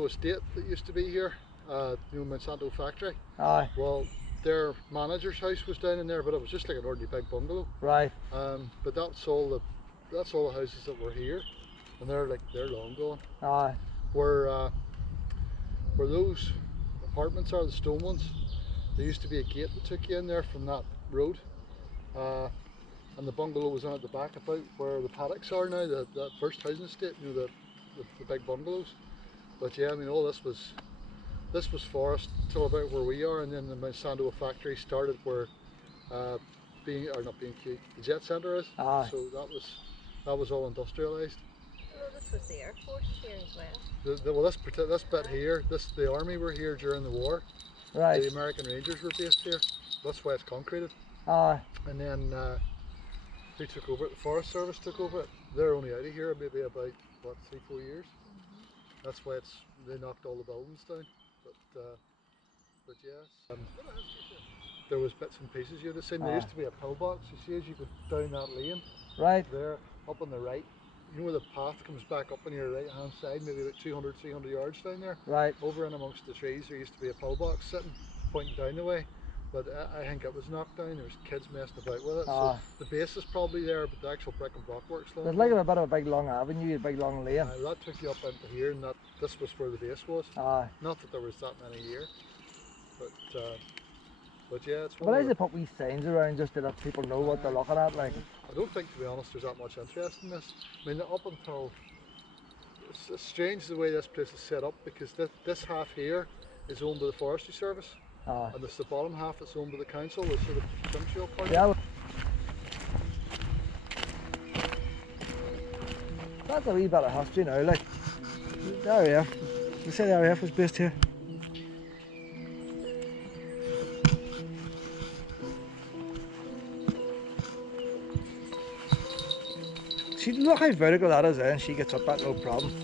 Estate that used to be here. You know, Monsanto factory. Aye. Well, their manager's house was down in there, but it was just like an ordinary big bungalow. Right. But that's all the houses that were here, and they're long gone. Aye. Where those apartments are, the stone ones, there used to be a gate that took you in there from that road, and the bungalow was on at the back, about where the paddocks are now, that first housing estate, you know, the big bungalows. But yeah, I mean, all this was forest till about where we are, and then the Monsanto factory started where not B&Q, the jet centre is. Aye. So that was all industrialised. Well, this was the Air Force here as well. Well, this bit here, the army were here during the war. Right. The American Rangers were based here. That's why it's concreted. Aye. And then who took over it? The Forest Service took over it. They're only out of here maybe about what, 3-4 years. That's why they knocked all the buildings down. But yes, there was bits and pieces you'd have seen. There used to be a pillbox. You see, as you go down that lane, Right. there, up on the right, you know where the path comes back up on your right hand side, maybe about 200-300 yards down there. Right. Over in amongst the trees, there used to be a pillbox sitting, pointing down the way. But I think it was knocked down. There was kids messing about with it. So the base is probably there, but the actual brick and block works long. There's like a bit of a big long avenue, a big long lane. That took you up into here, and this was where the base was. Aye. Not that there was that many here, but yeah, it's. But I they put wee signs around just to let people know what they're looking at, like. I don't think, to be honest, there's that much interest in this. I mean, up until it's strange the way this place is set up, because this half here is owned by the Forestry Service. And it's the bottom half that's owned by the council, the sort of provincial part. Yeah. That's a wee bit of history now, like. The RAF, they say the RAF was based here. See, look how vertical that is, and she gets up that no problem.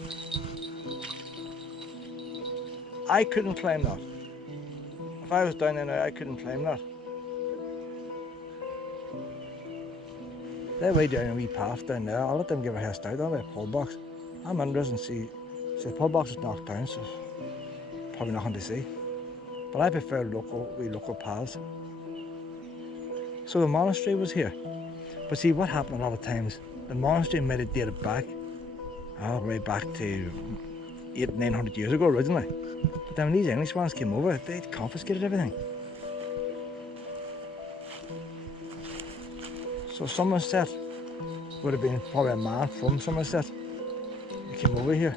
I couldn't climb that. If I was down there now, I couldn't climb that. They're way down a wee path down there. I'll let them give a hair start. That'll be a pull box. I'm interested to see the pull box is knocked down, so probably nothing to see. But I prefer local paths. So the monastery was here. But see, what happened a lot of times, the monastery might have dated back, all the way back to 800-900 years ago originally. But then when these English ones came over, they confiscated everything. So Somerset would have been probably a man from Somerset. He came over here,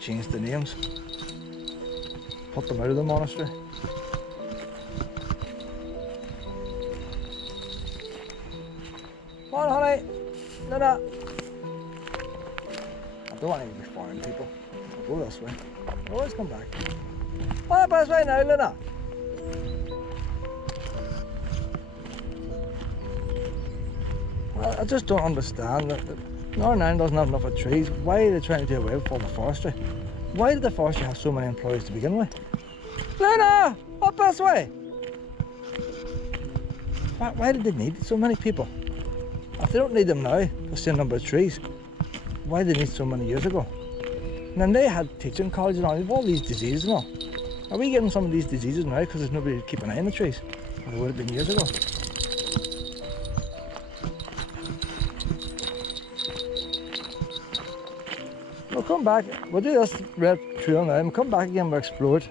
changed the names, put them out of the monastery. Come on, honey. No. I don't want any of these foreign people. I'll go this way. I'll always come back. What about this way now, Luna? I just don't understand that Northern Ireland doesn't have enough of trees. Why are they trying to do away with all the forestry? Why did the forestry have so many employees to begin with? Luna! Up this way! Why did they need so many people? If they don't need them now, the same number of trees, why did they need so many years ago? And then they had teaching colleges and all, with all these diseases and all. Are we getting some of these diseases now because there's nobody to keep an eye on the trees? Or it would have been years ago. We'll come back, we'll do this red trail now, and we'll come back again, we'll explore it.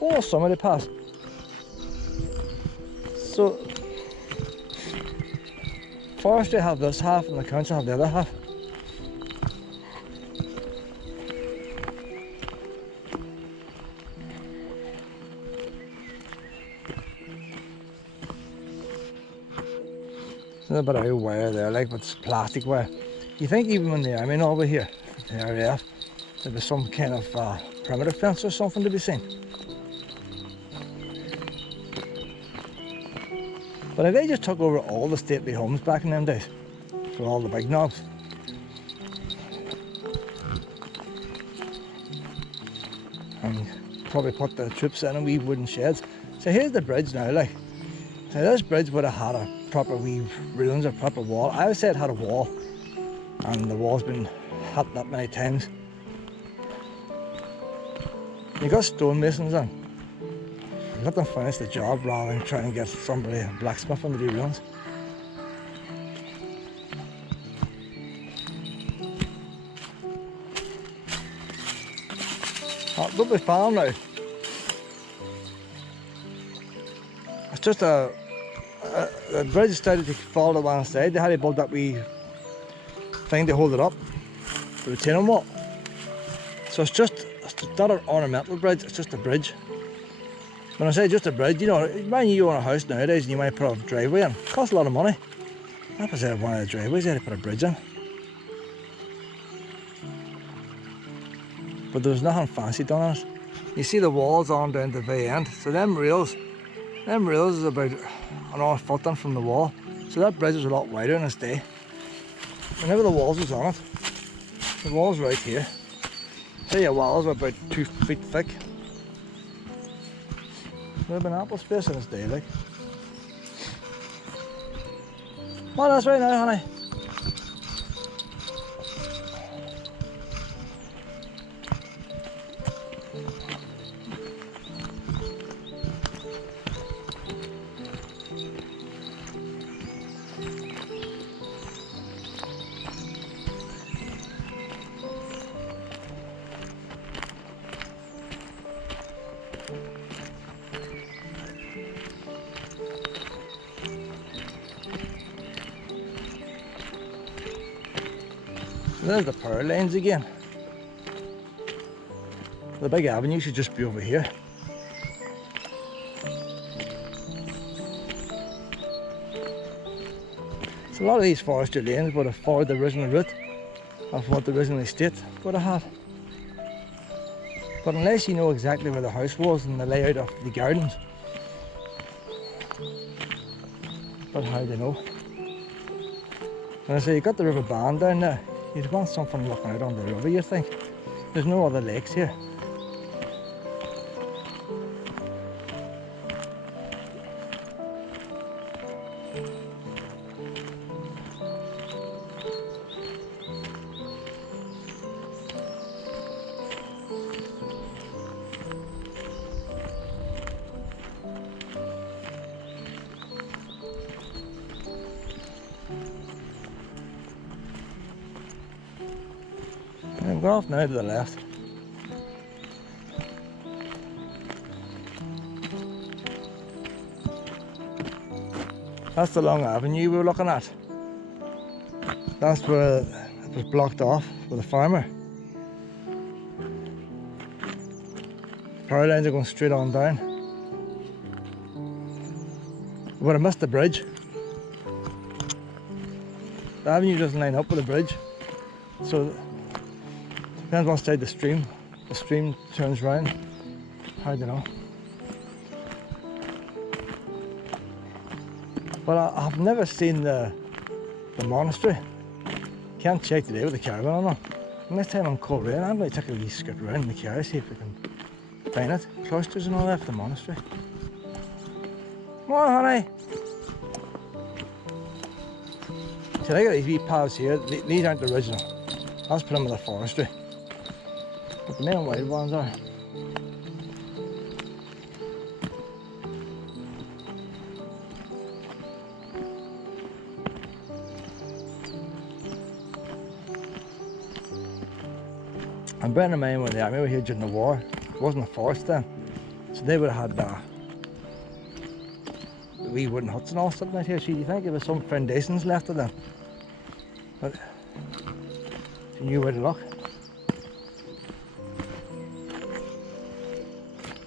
Oh, somebody passed. So, forestry have this half and the council have the other half. There's a bit of wire there, like, but it's plastic wire. You think even when the army over here, the RAF, There'd be some kind of perimeter fence or something to be seen. But if they just took over all the stately homes back in them days, for all the big knobs, and probably put the troops in wee wooden sheds. So here's the bridge now, like. So this bridge would have had a proper wee ruins or proper wall. I would say it had a wall, and the wall's been hit that many times. You got stonemasons in. Let them finish the job rather than trying to get somebody, a blacksmith, into the ruins. Oh, don't be farm now. It's just the bridge started to fall to one side. They had to build that wee thing to hold it up, the retaining wall. So it's not an ornamental bridge, it's just a bridge. When I say just a bridge, you know, when you own a house nowadays and you might put a driveway in, it costs a lot of money. That was one of the driveways, they had to put a bridge in. But there was nothing fancy done on it. You see the walls on down to the very end, so them rails is about an odd foot in from the wall. So that bridge was a lot wider in its day. Whenever the walls was on it, the walls right here, say your walls were about 2 feet thick. There would have been ample space in its day, like. Well, that's right now, honey. There's the power lines again. The big avenue should just be over here. So a lot of these forestry lanes would have followed the original route of what the original estate would have had. But unless you know exactly where the house was and the layout of the gardens, but how do you know? And I say you got the river band down there. You'd want something looking out on the river, you think. There's no other lakes here. I'm going off now to the left. That's the long avenue we were looking at. That's where it was blocked off with a farmer. Power lines are going straight on down. We would have missed the bridge. The avenue doesn't line up with the bridge, so depends what side the stream turns round. I don't know. But I've never seen the monastery. Can't check today with the caravan or not. Next time I'm Coleraine, I'm going to take a wee skirt around in the car, see if we can find it. Cloisters and all that for the monastery. Come on, honey. See, I got these wee paths here. These aren't the original. That's put them with the forestry. But the main wide ones are. And bearing in mind when the army were here during the war, it wasn't a forest then. So they would have had the wee wooden huts and all sitting out here. So you think there was some foundations left of them. But you knew where to look.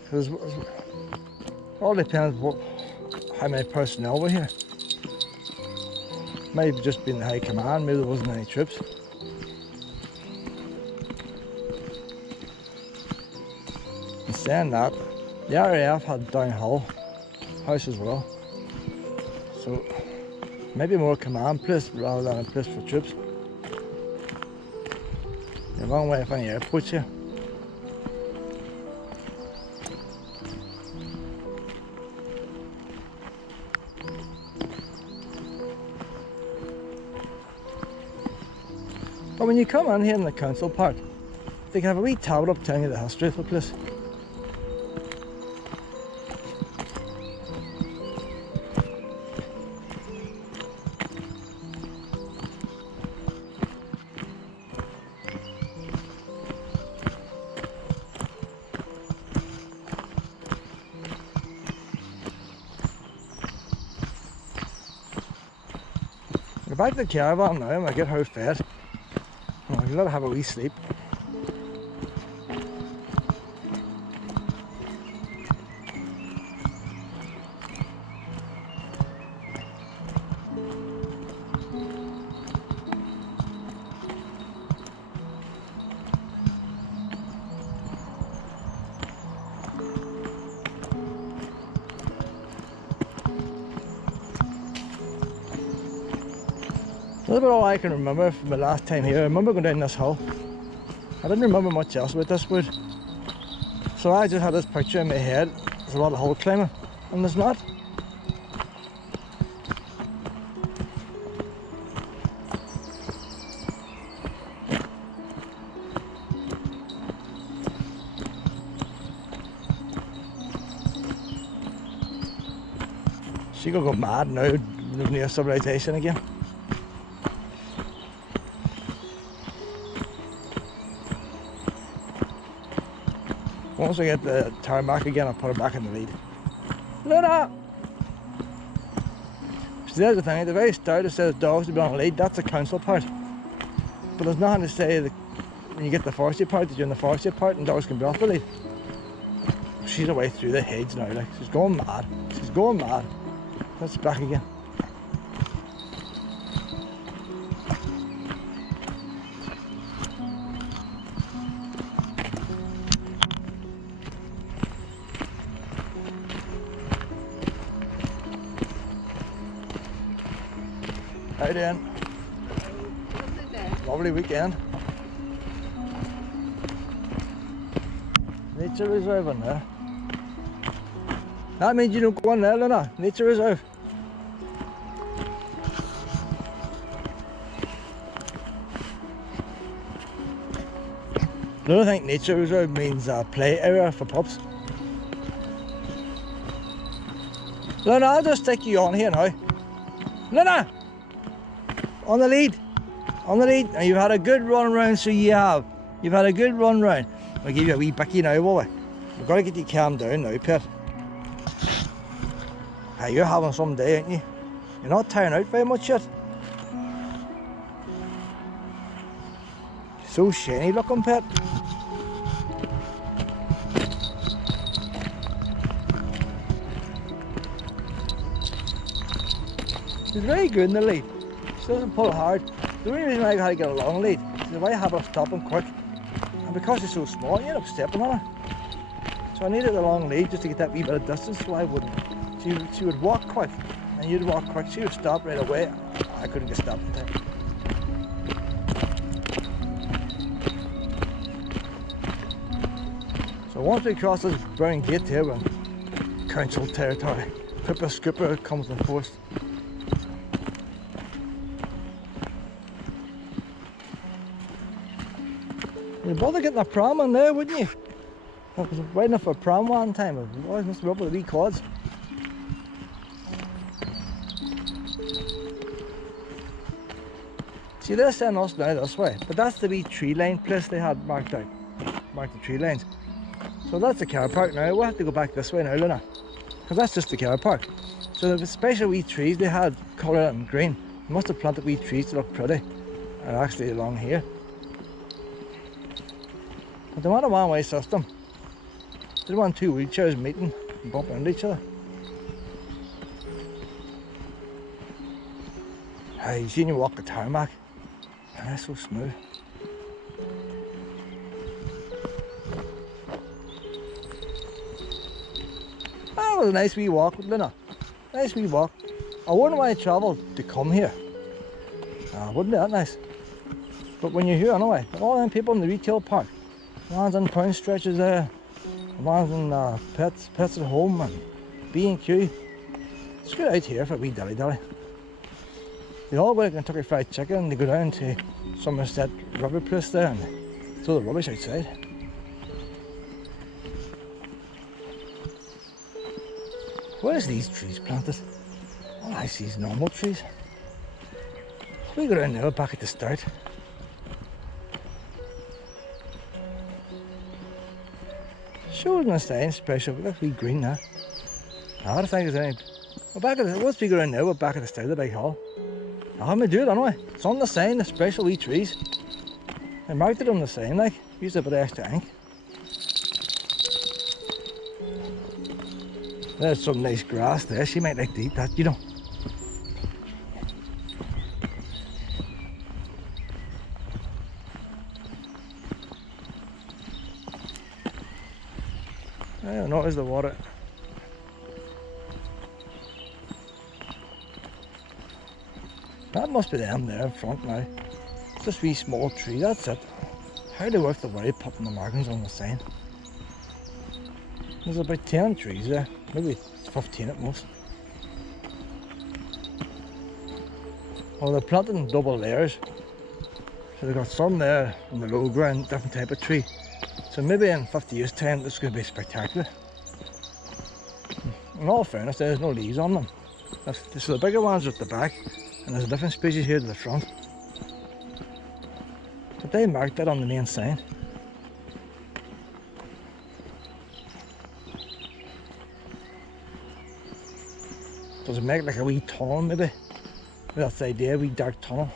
Because it all depends how many personnel were here. Might have just been the high command, maybe there wasn't any troops. saying that, the RAF had downhill house as well. So maybe more command place rather than a place for troops. A long way from the airports here. But when you come in here in the council park, they can have a wee tablet up telling you the history of the place. Go back to the caravan now and I get her fed. I'm let her have a wee sleep. That's about all I can remember from my last time here. I remember going down this hill. I didn't remember much else about this wood. So I just had this picture in my head. There's a lot of hill climbing, and there's not. She gonna go mad now, living near civilization again. Once I get the tire back again, I'll put her back in the lead. Luna! So there's the thing, at the very start it says dogs to be on the lead, that's the council part. But there's nothing to say that when you get the forestry part, that you're in the forestry part and dogs can be off the lead. She's away through the hedge now, like, she's going mad. She's going mad. That's back again. How you doing? Lovely weekend. Nature reserve in there. That means you don't go in there, Luna. Nature reserve. I don't think nature reserve means play area for pups. Luna, I'll just stick you on here now. Luna! On the lead, and you've had a good run round, so you have. You've had a good run round. I'll give you a wee bicky now, will we? We've got to get you calmed down now, pet. Hey, you're having some day, aren't you? You're not tiring out very much yet. So shiny looking, pet. She's very good in the lead. She doesn't pull hard. The only reason I had to get a long lead is if I have her stopping quick. And because she's so small, you end up stepping on her. So I needed a long lead just to get that wee bit of distance so I wouldn't. She would walk quick, and you'd walk quick. She would stop right away. I couldn't get stopped in time. So once we cross this brown gate here, we're in council territory. Pippa Scooper comes in force. You'd bother getting a pram in there, wouldn't you? I was waiting for a pram one time. I always must be up with the wee quads. See, they're sending us now this way, but that's the wee tree line place they had marked out. Marked the tree lines. So that's the car park now. We'll have to go back this way now, Luna. Because that's just the car park. So the special wee trees they had, coloured and green. They must have planted wee trees to look pretty. And actually along here. But they want a one-way system. They don't want two wheelchairs meeting and bumping into each other. Hey, you seen you walk the tarmac? That's so smooth. That was a nice wee walk, Luna. Nice wee walk. I wouldn't want to travel to come here. Wouldn't be that nice. But when you're here anyway, all them people in the retail park, the ones on pound stretches there, the ones in pets at home and B&Q. Let's go out here for a wee dilly. They all go to Kentucky Fried Chicken and they go down to Summerset rubber place there and throw the rubbish outside. Where's these trees planted? All I see is normal trees. We go down there back at the start. Sure, no sign special, but that's wee green now. I don't think there's any. We're back at the. Once we go down there, we're back at the start of the big hall. I'm gonna do it anyway. It's on the sign, the special wee trees. I marked it on the sign, like, used a bit of extra ink. There's some nice grass there. She might like to eat that, you know. I don't know, there's the water. That must be them there in front now. It's just a wee small tree, that's it. Hardly worth the worry popping the markings on the sign. There's about 10 trees there, maybe 15 at most. Well, they're planted in double layers. So they've got some there in the low ground, different type of tree. So maybe in 50 years time this is going to be spectacular. In all fairness, there's no leaves on them. So the bigger ones are at the back and there's a different species here to the front. But they marked that on the main sign. Does it make like a wee tunnel maybe? Maybe that's the idea, a wee dark tunnel.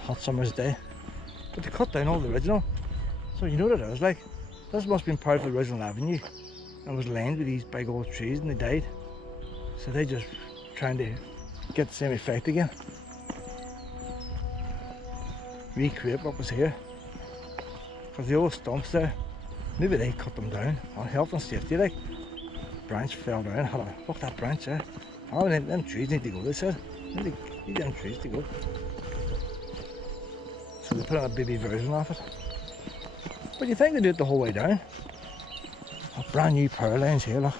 Hot summer's day. But they cut down all the original. So you know what it is like. This must have been part of the original avenue. And was lined with these big old trees and they died. So they just trying to get the same effect again. Recreate what was here. Because the old stumps there, maybe they cut them down on health and safety like. Branch fell down, had a look that branch there. Oh, them trees need to go, they said. Need them trees to go. So they put on a baby version of it. But you think they do it the whole way down? Oh, brand new power lines here, look.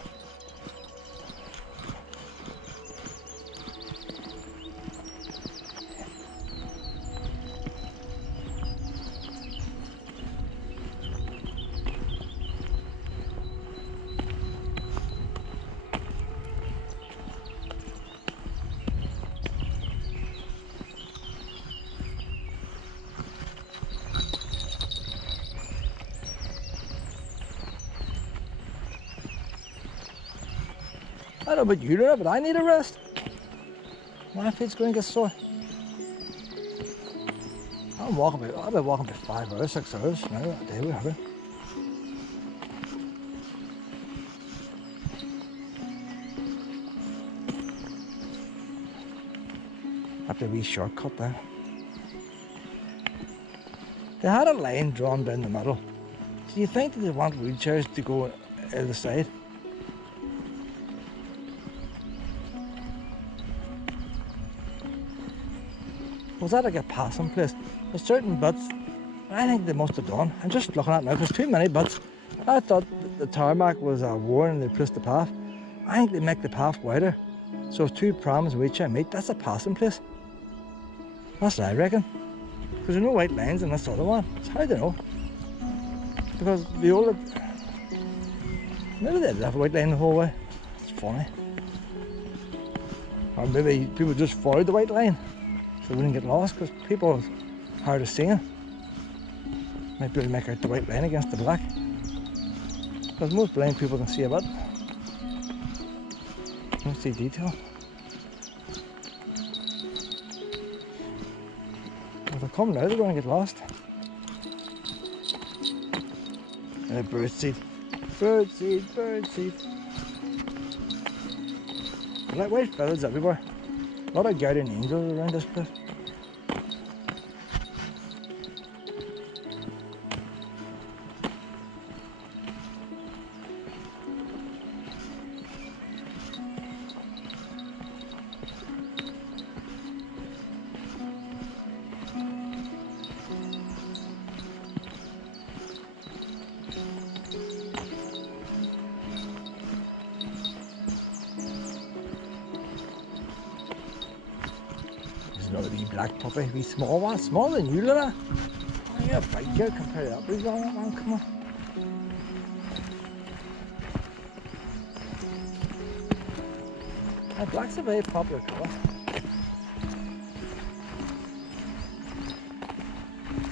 I don't know about you, but I need a rest. My feet's going to get sore. I've been walking about 5 hours, 6 hours now a day with her. After a wee shortcut there. They had a line drawn down the middle. Do you think that they want wheelchairs to go either side? Was that like a passing place? There's certain bits I think they must have done. I'm just looking at it now, there's too many bits. I thought the tarmac was worn and they replaced the path. I think they make the path wider. So if two prams and wheelchair meet, that's a passing place. That's what I reckon. Because there's no white lines in this other one. It's hard to know. Because the older... Maybe they left a white line the whole way. It's funny. Or maybe people just followed the white line. So we wouldn't get lost because people are hard of seeing. Might be able to make out the white line against the black. Because most blind people can see a bit. Don't see detail. If they come now, they're going to get lost. Bird seed. Bird seed, bird seed. Like white feathers everywhere. A lot of guardian angels around this place. wee black puppy, wee small one, smaller than you, Luna. Oh, you're a big girl compared to that big one, come on. Black's a very popular colour.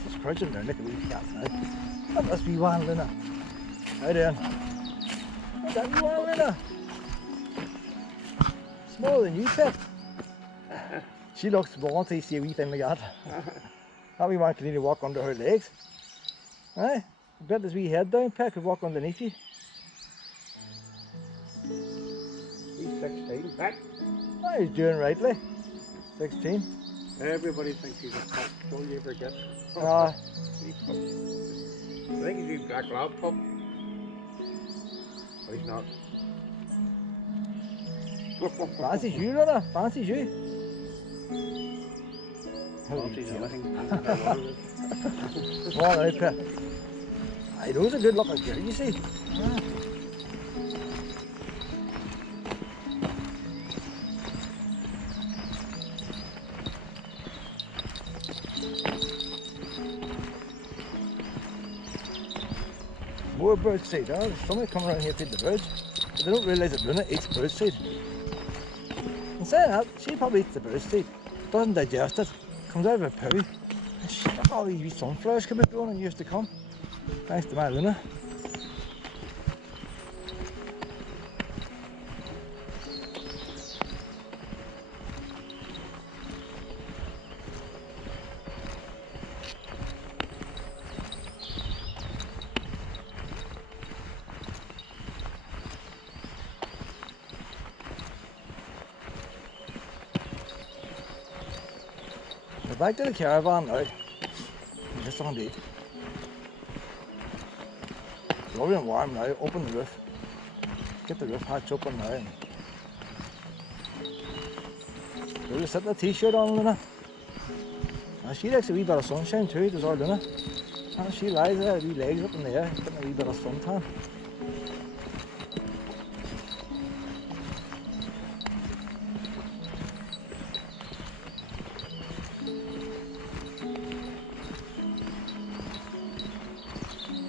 Just crouching there, look at wee cats now. That must be one, Luna. How doing? What's that wee one, Luna? Smaller than you, Pip. She looks small until you see a wee thing like that. That wee one can only walk under her legs. Aye, I bet this wee head down, Pip could walk underneath you. He's 16, Pat. Oh, he's doing rightly. 16. Everybody thinks he's a pup. Don't you forget. Ah. I think he's a black lab pup. But he's not. Fancies you, Luna. Fancies you. Fancies anything. Well, right, Pip. Aye, those are good looking girl, you see. Ah. More bird seed, huh? Somebody come around here to feed the birds, but they don't realise that Luna eats bird seed. And saying that, she probably eats the bird seed, doesn't digest it, comes out of her poo, and shit, all these wee sunflowers could be growing in years to come. Thanks to my Luna. Back to the caravan now. Just on deep. Lovely and warm now. Open the roof. Get the roof hatch open now. We'll just set the t-shirt on, Luna. She likes a wee bit of sunshine too, does our Luna. And she lies there, wee legs up in the air, getting a wee bit of suntan.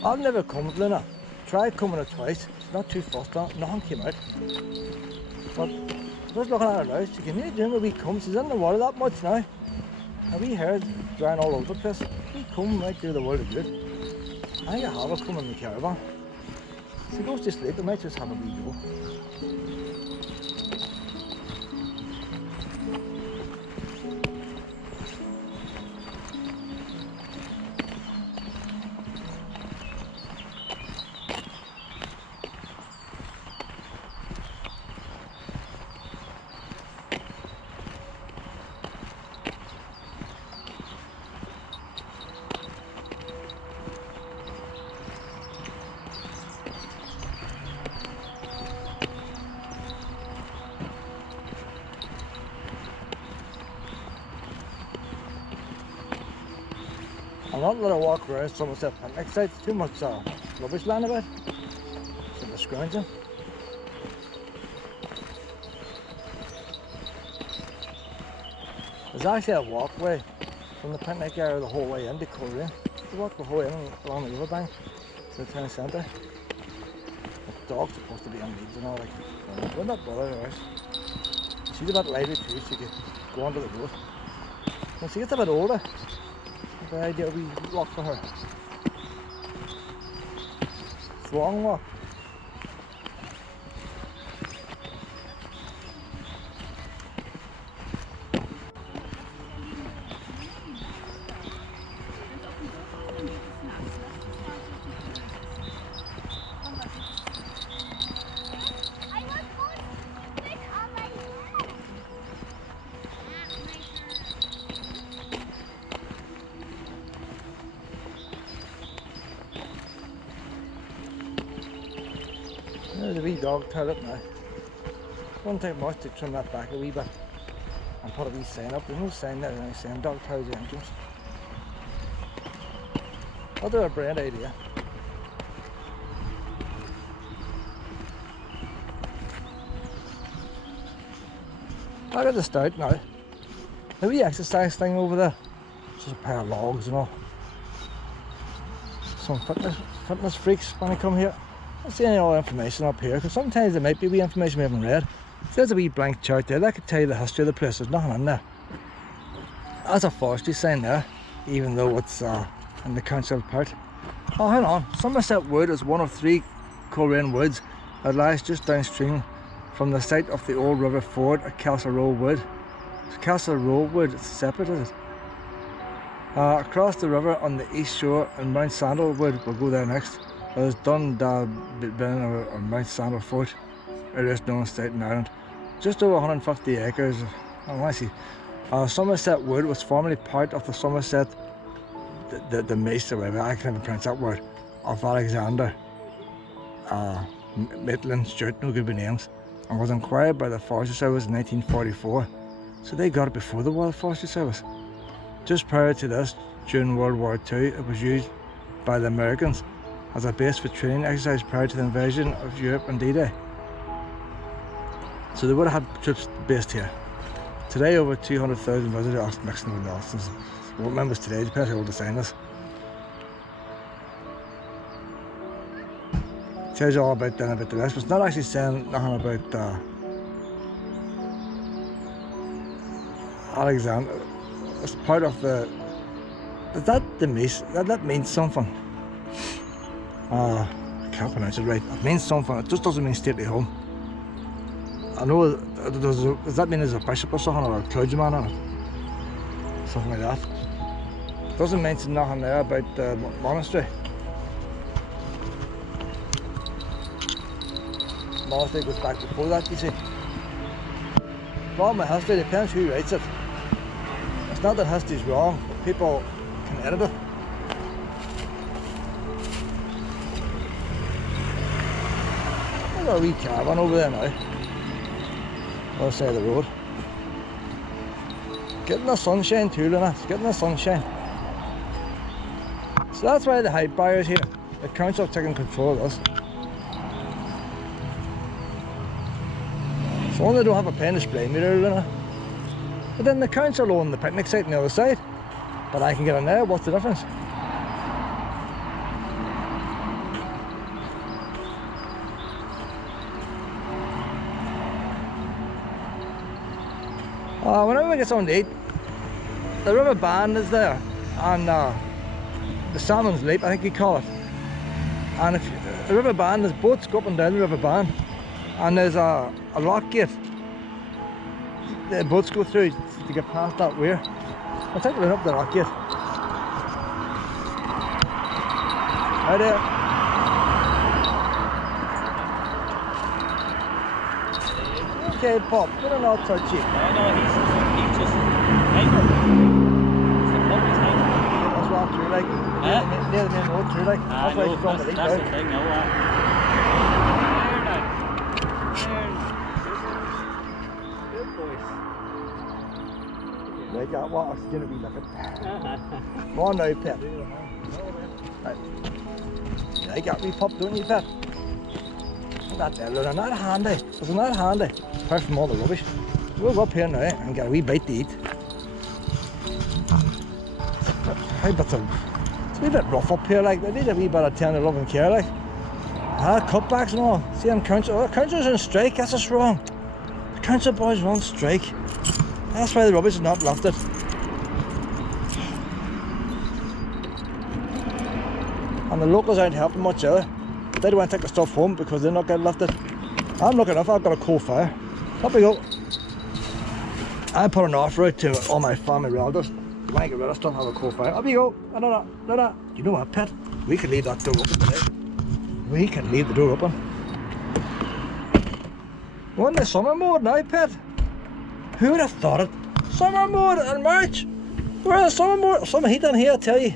I've never come with Luna. Tried coming her twice. She's not too fussed on it. Nothing came out. But just looking at her now, she can really do a wee come. She's in the water that much now. A wee hair's drying all over the place. A wee come might do the world of good. I think I have her come in the caravan. She goes to sleep, I might just have a wee go. I'm not going to walk around Summerset picnic site. Too much rubbish lying about. So they're scrounging. There's actually a walkway from the picnic area the whole way into Coleraine. You walk the whole way in along the riverbank to the town centre. The dog's supposed to be on leads and all, like, wouldn't that bother her? She's a bit lively too, she could go onto the road. When she gets a bit older, the idea we walk for her. Swan walk. There's a wee dog toilet now. Won't take much to trim that back a wee bit and put a wee sign up. There's no sign there, any sign. Dog toilet's the entrance. I'll do a brilliant idea. Look at the start now. The wee exercise thing over there, just a pair of logs and all. Some fitness freaks when they come here. I see any other information up here, because sometimes there might be wee information we haven't read. If there's a wee blank chart there, that could tell you the history of the place. There's nothing in there. That's a forestry sign there, even though it's in the council part. Oh, hang on. Summerset Wood is one of 3 Coleraine woods that lies just downstream from the site of the old river ford at Castle Row Wood. Castle Row Wood is separate, is it? Across the river on the east shore in Mount Sandalwood, we'll go there next. There's Dundalbin or Mount Sandal Fort, earliest known site in Ireland. Just over 150 acres. Oh, I see. Somerset Wood was formerly part of the Somerset, the Mace, or whatever, I can't even pronounce that word, of Alexander Maitland Stewart, no good with names, and was acquired by the Forestry Service in 1944. So they got it before the World Forestry Service. Just prior to this, during World War II, it was used by the Americans as a base for training exercise prior to the invasion of Europe on D-Day. So they would have had troops based here. Today, over 200,000 visitors, mixing with Austin's. What members today, depends how old the sign is. Tells you all about then about the rest, but it's not actually saying nothing about Alexander. It's part of the. Is that the Mace? That means something. I can't pronounce it right. It means something. It just doesn't mean stately home. I know. Does that mean there's a bishop or something, or a clergyman on it? Something like that. Doesn't mention nothing there about the monastery. Monastery goes back before that, you see. Problem with history, depends who writes it. It's not that history's wrong, but people can edit it. There's a wee caravan over there now. Other side of the road. Getting the sunshine too, Luna. It's getting the sunshine. So that's why the height barrier is here. The council have taken control of this. So only they don't have a pen display meter, Luna. But then the council own the picnic site on the other side. But I can get in there, what's the difference? Whenever we get something to eat, the river band is there, and the salmon's leap, I think you call it. And if the river band, there's boats go up and down the river band, and there's a lock gate. The boats go through to get past that weir. I'll take it up the lock gate. Right there. Okay, Pop, better not touch it. No, he's just hyper. He's the puppy's hyper. That's what I'm through like. Near the main road through like. That's why he's from the league that's out. the thing, no. Good boys. Right, got what oxygen to be looking. Come on now, Pet. Right. You got me Pop, don't you, Pet? That there, Luna, not handy. It's not handy. Apart from all the rubbish. We'll go up here now and get a wee bite to eat. It's a wee bit rough up here, like. They need a wee bit of tender love and care, like. Cutbacks and all. See them council. Oh, the council's on strike, that's what's wrong. The council boys are on strike. That's why the rubbish is not lifted. And the locals aren't helping much either. They don't want to take the stuff home because they're not getting lifted. I'm lucky enough, I've got a coal fire. Up we go. I put an offer out to all my family relatives. You want to get rid of stuff, have a coal fire. Up you go. No. You know what, Pet? We can leave that door open today. We can leave the door open. We're in the summer mode now, Pet. Who would have thought it? Summer mode in March. We're in the summer mode. Summer heat in here, I tell you.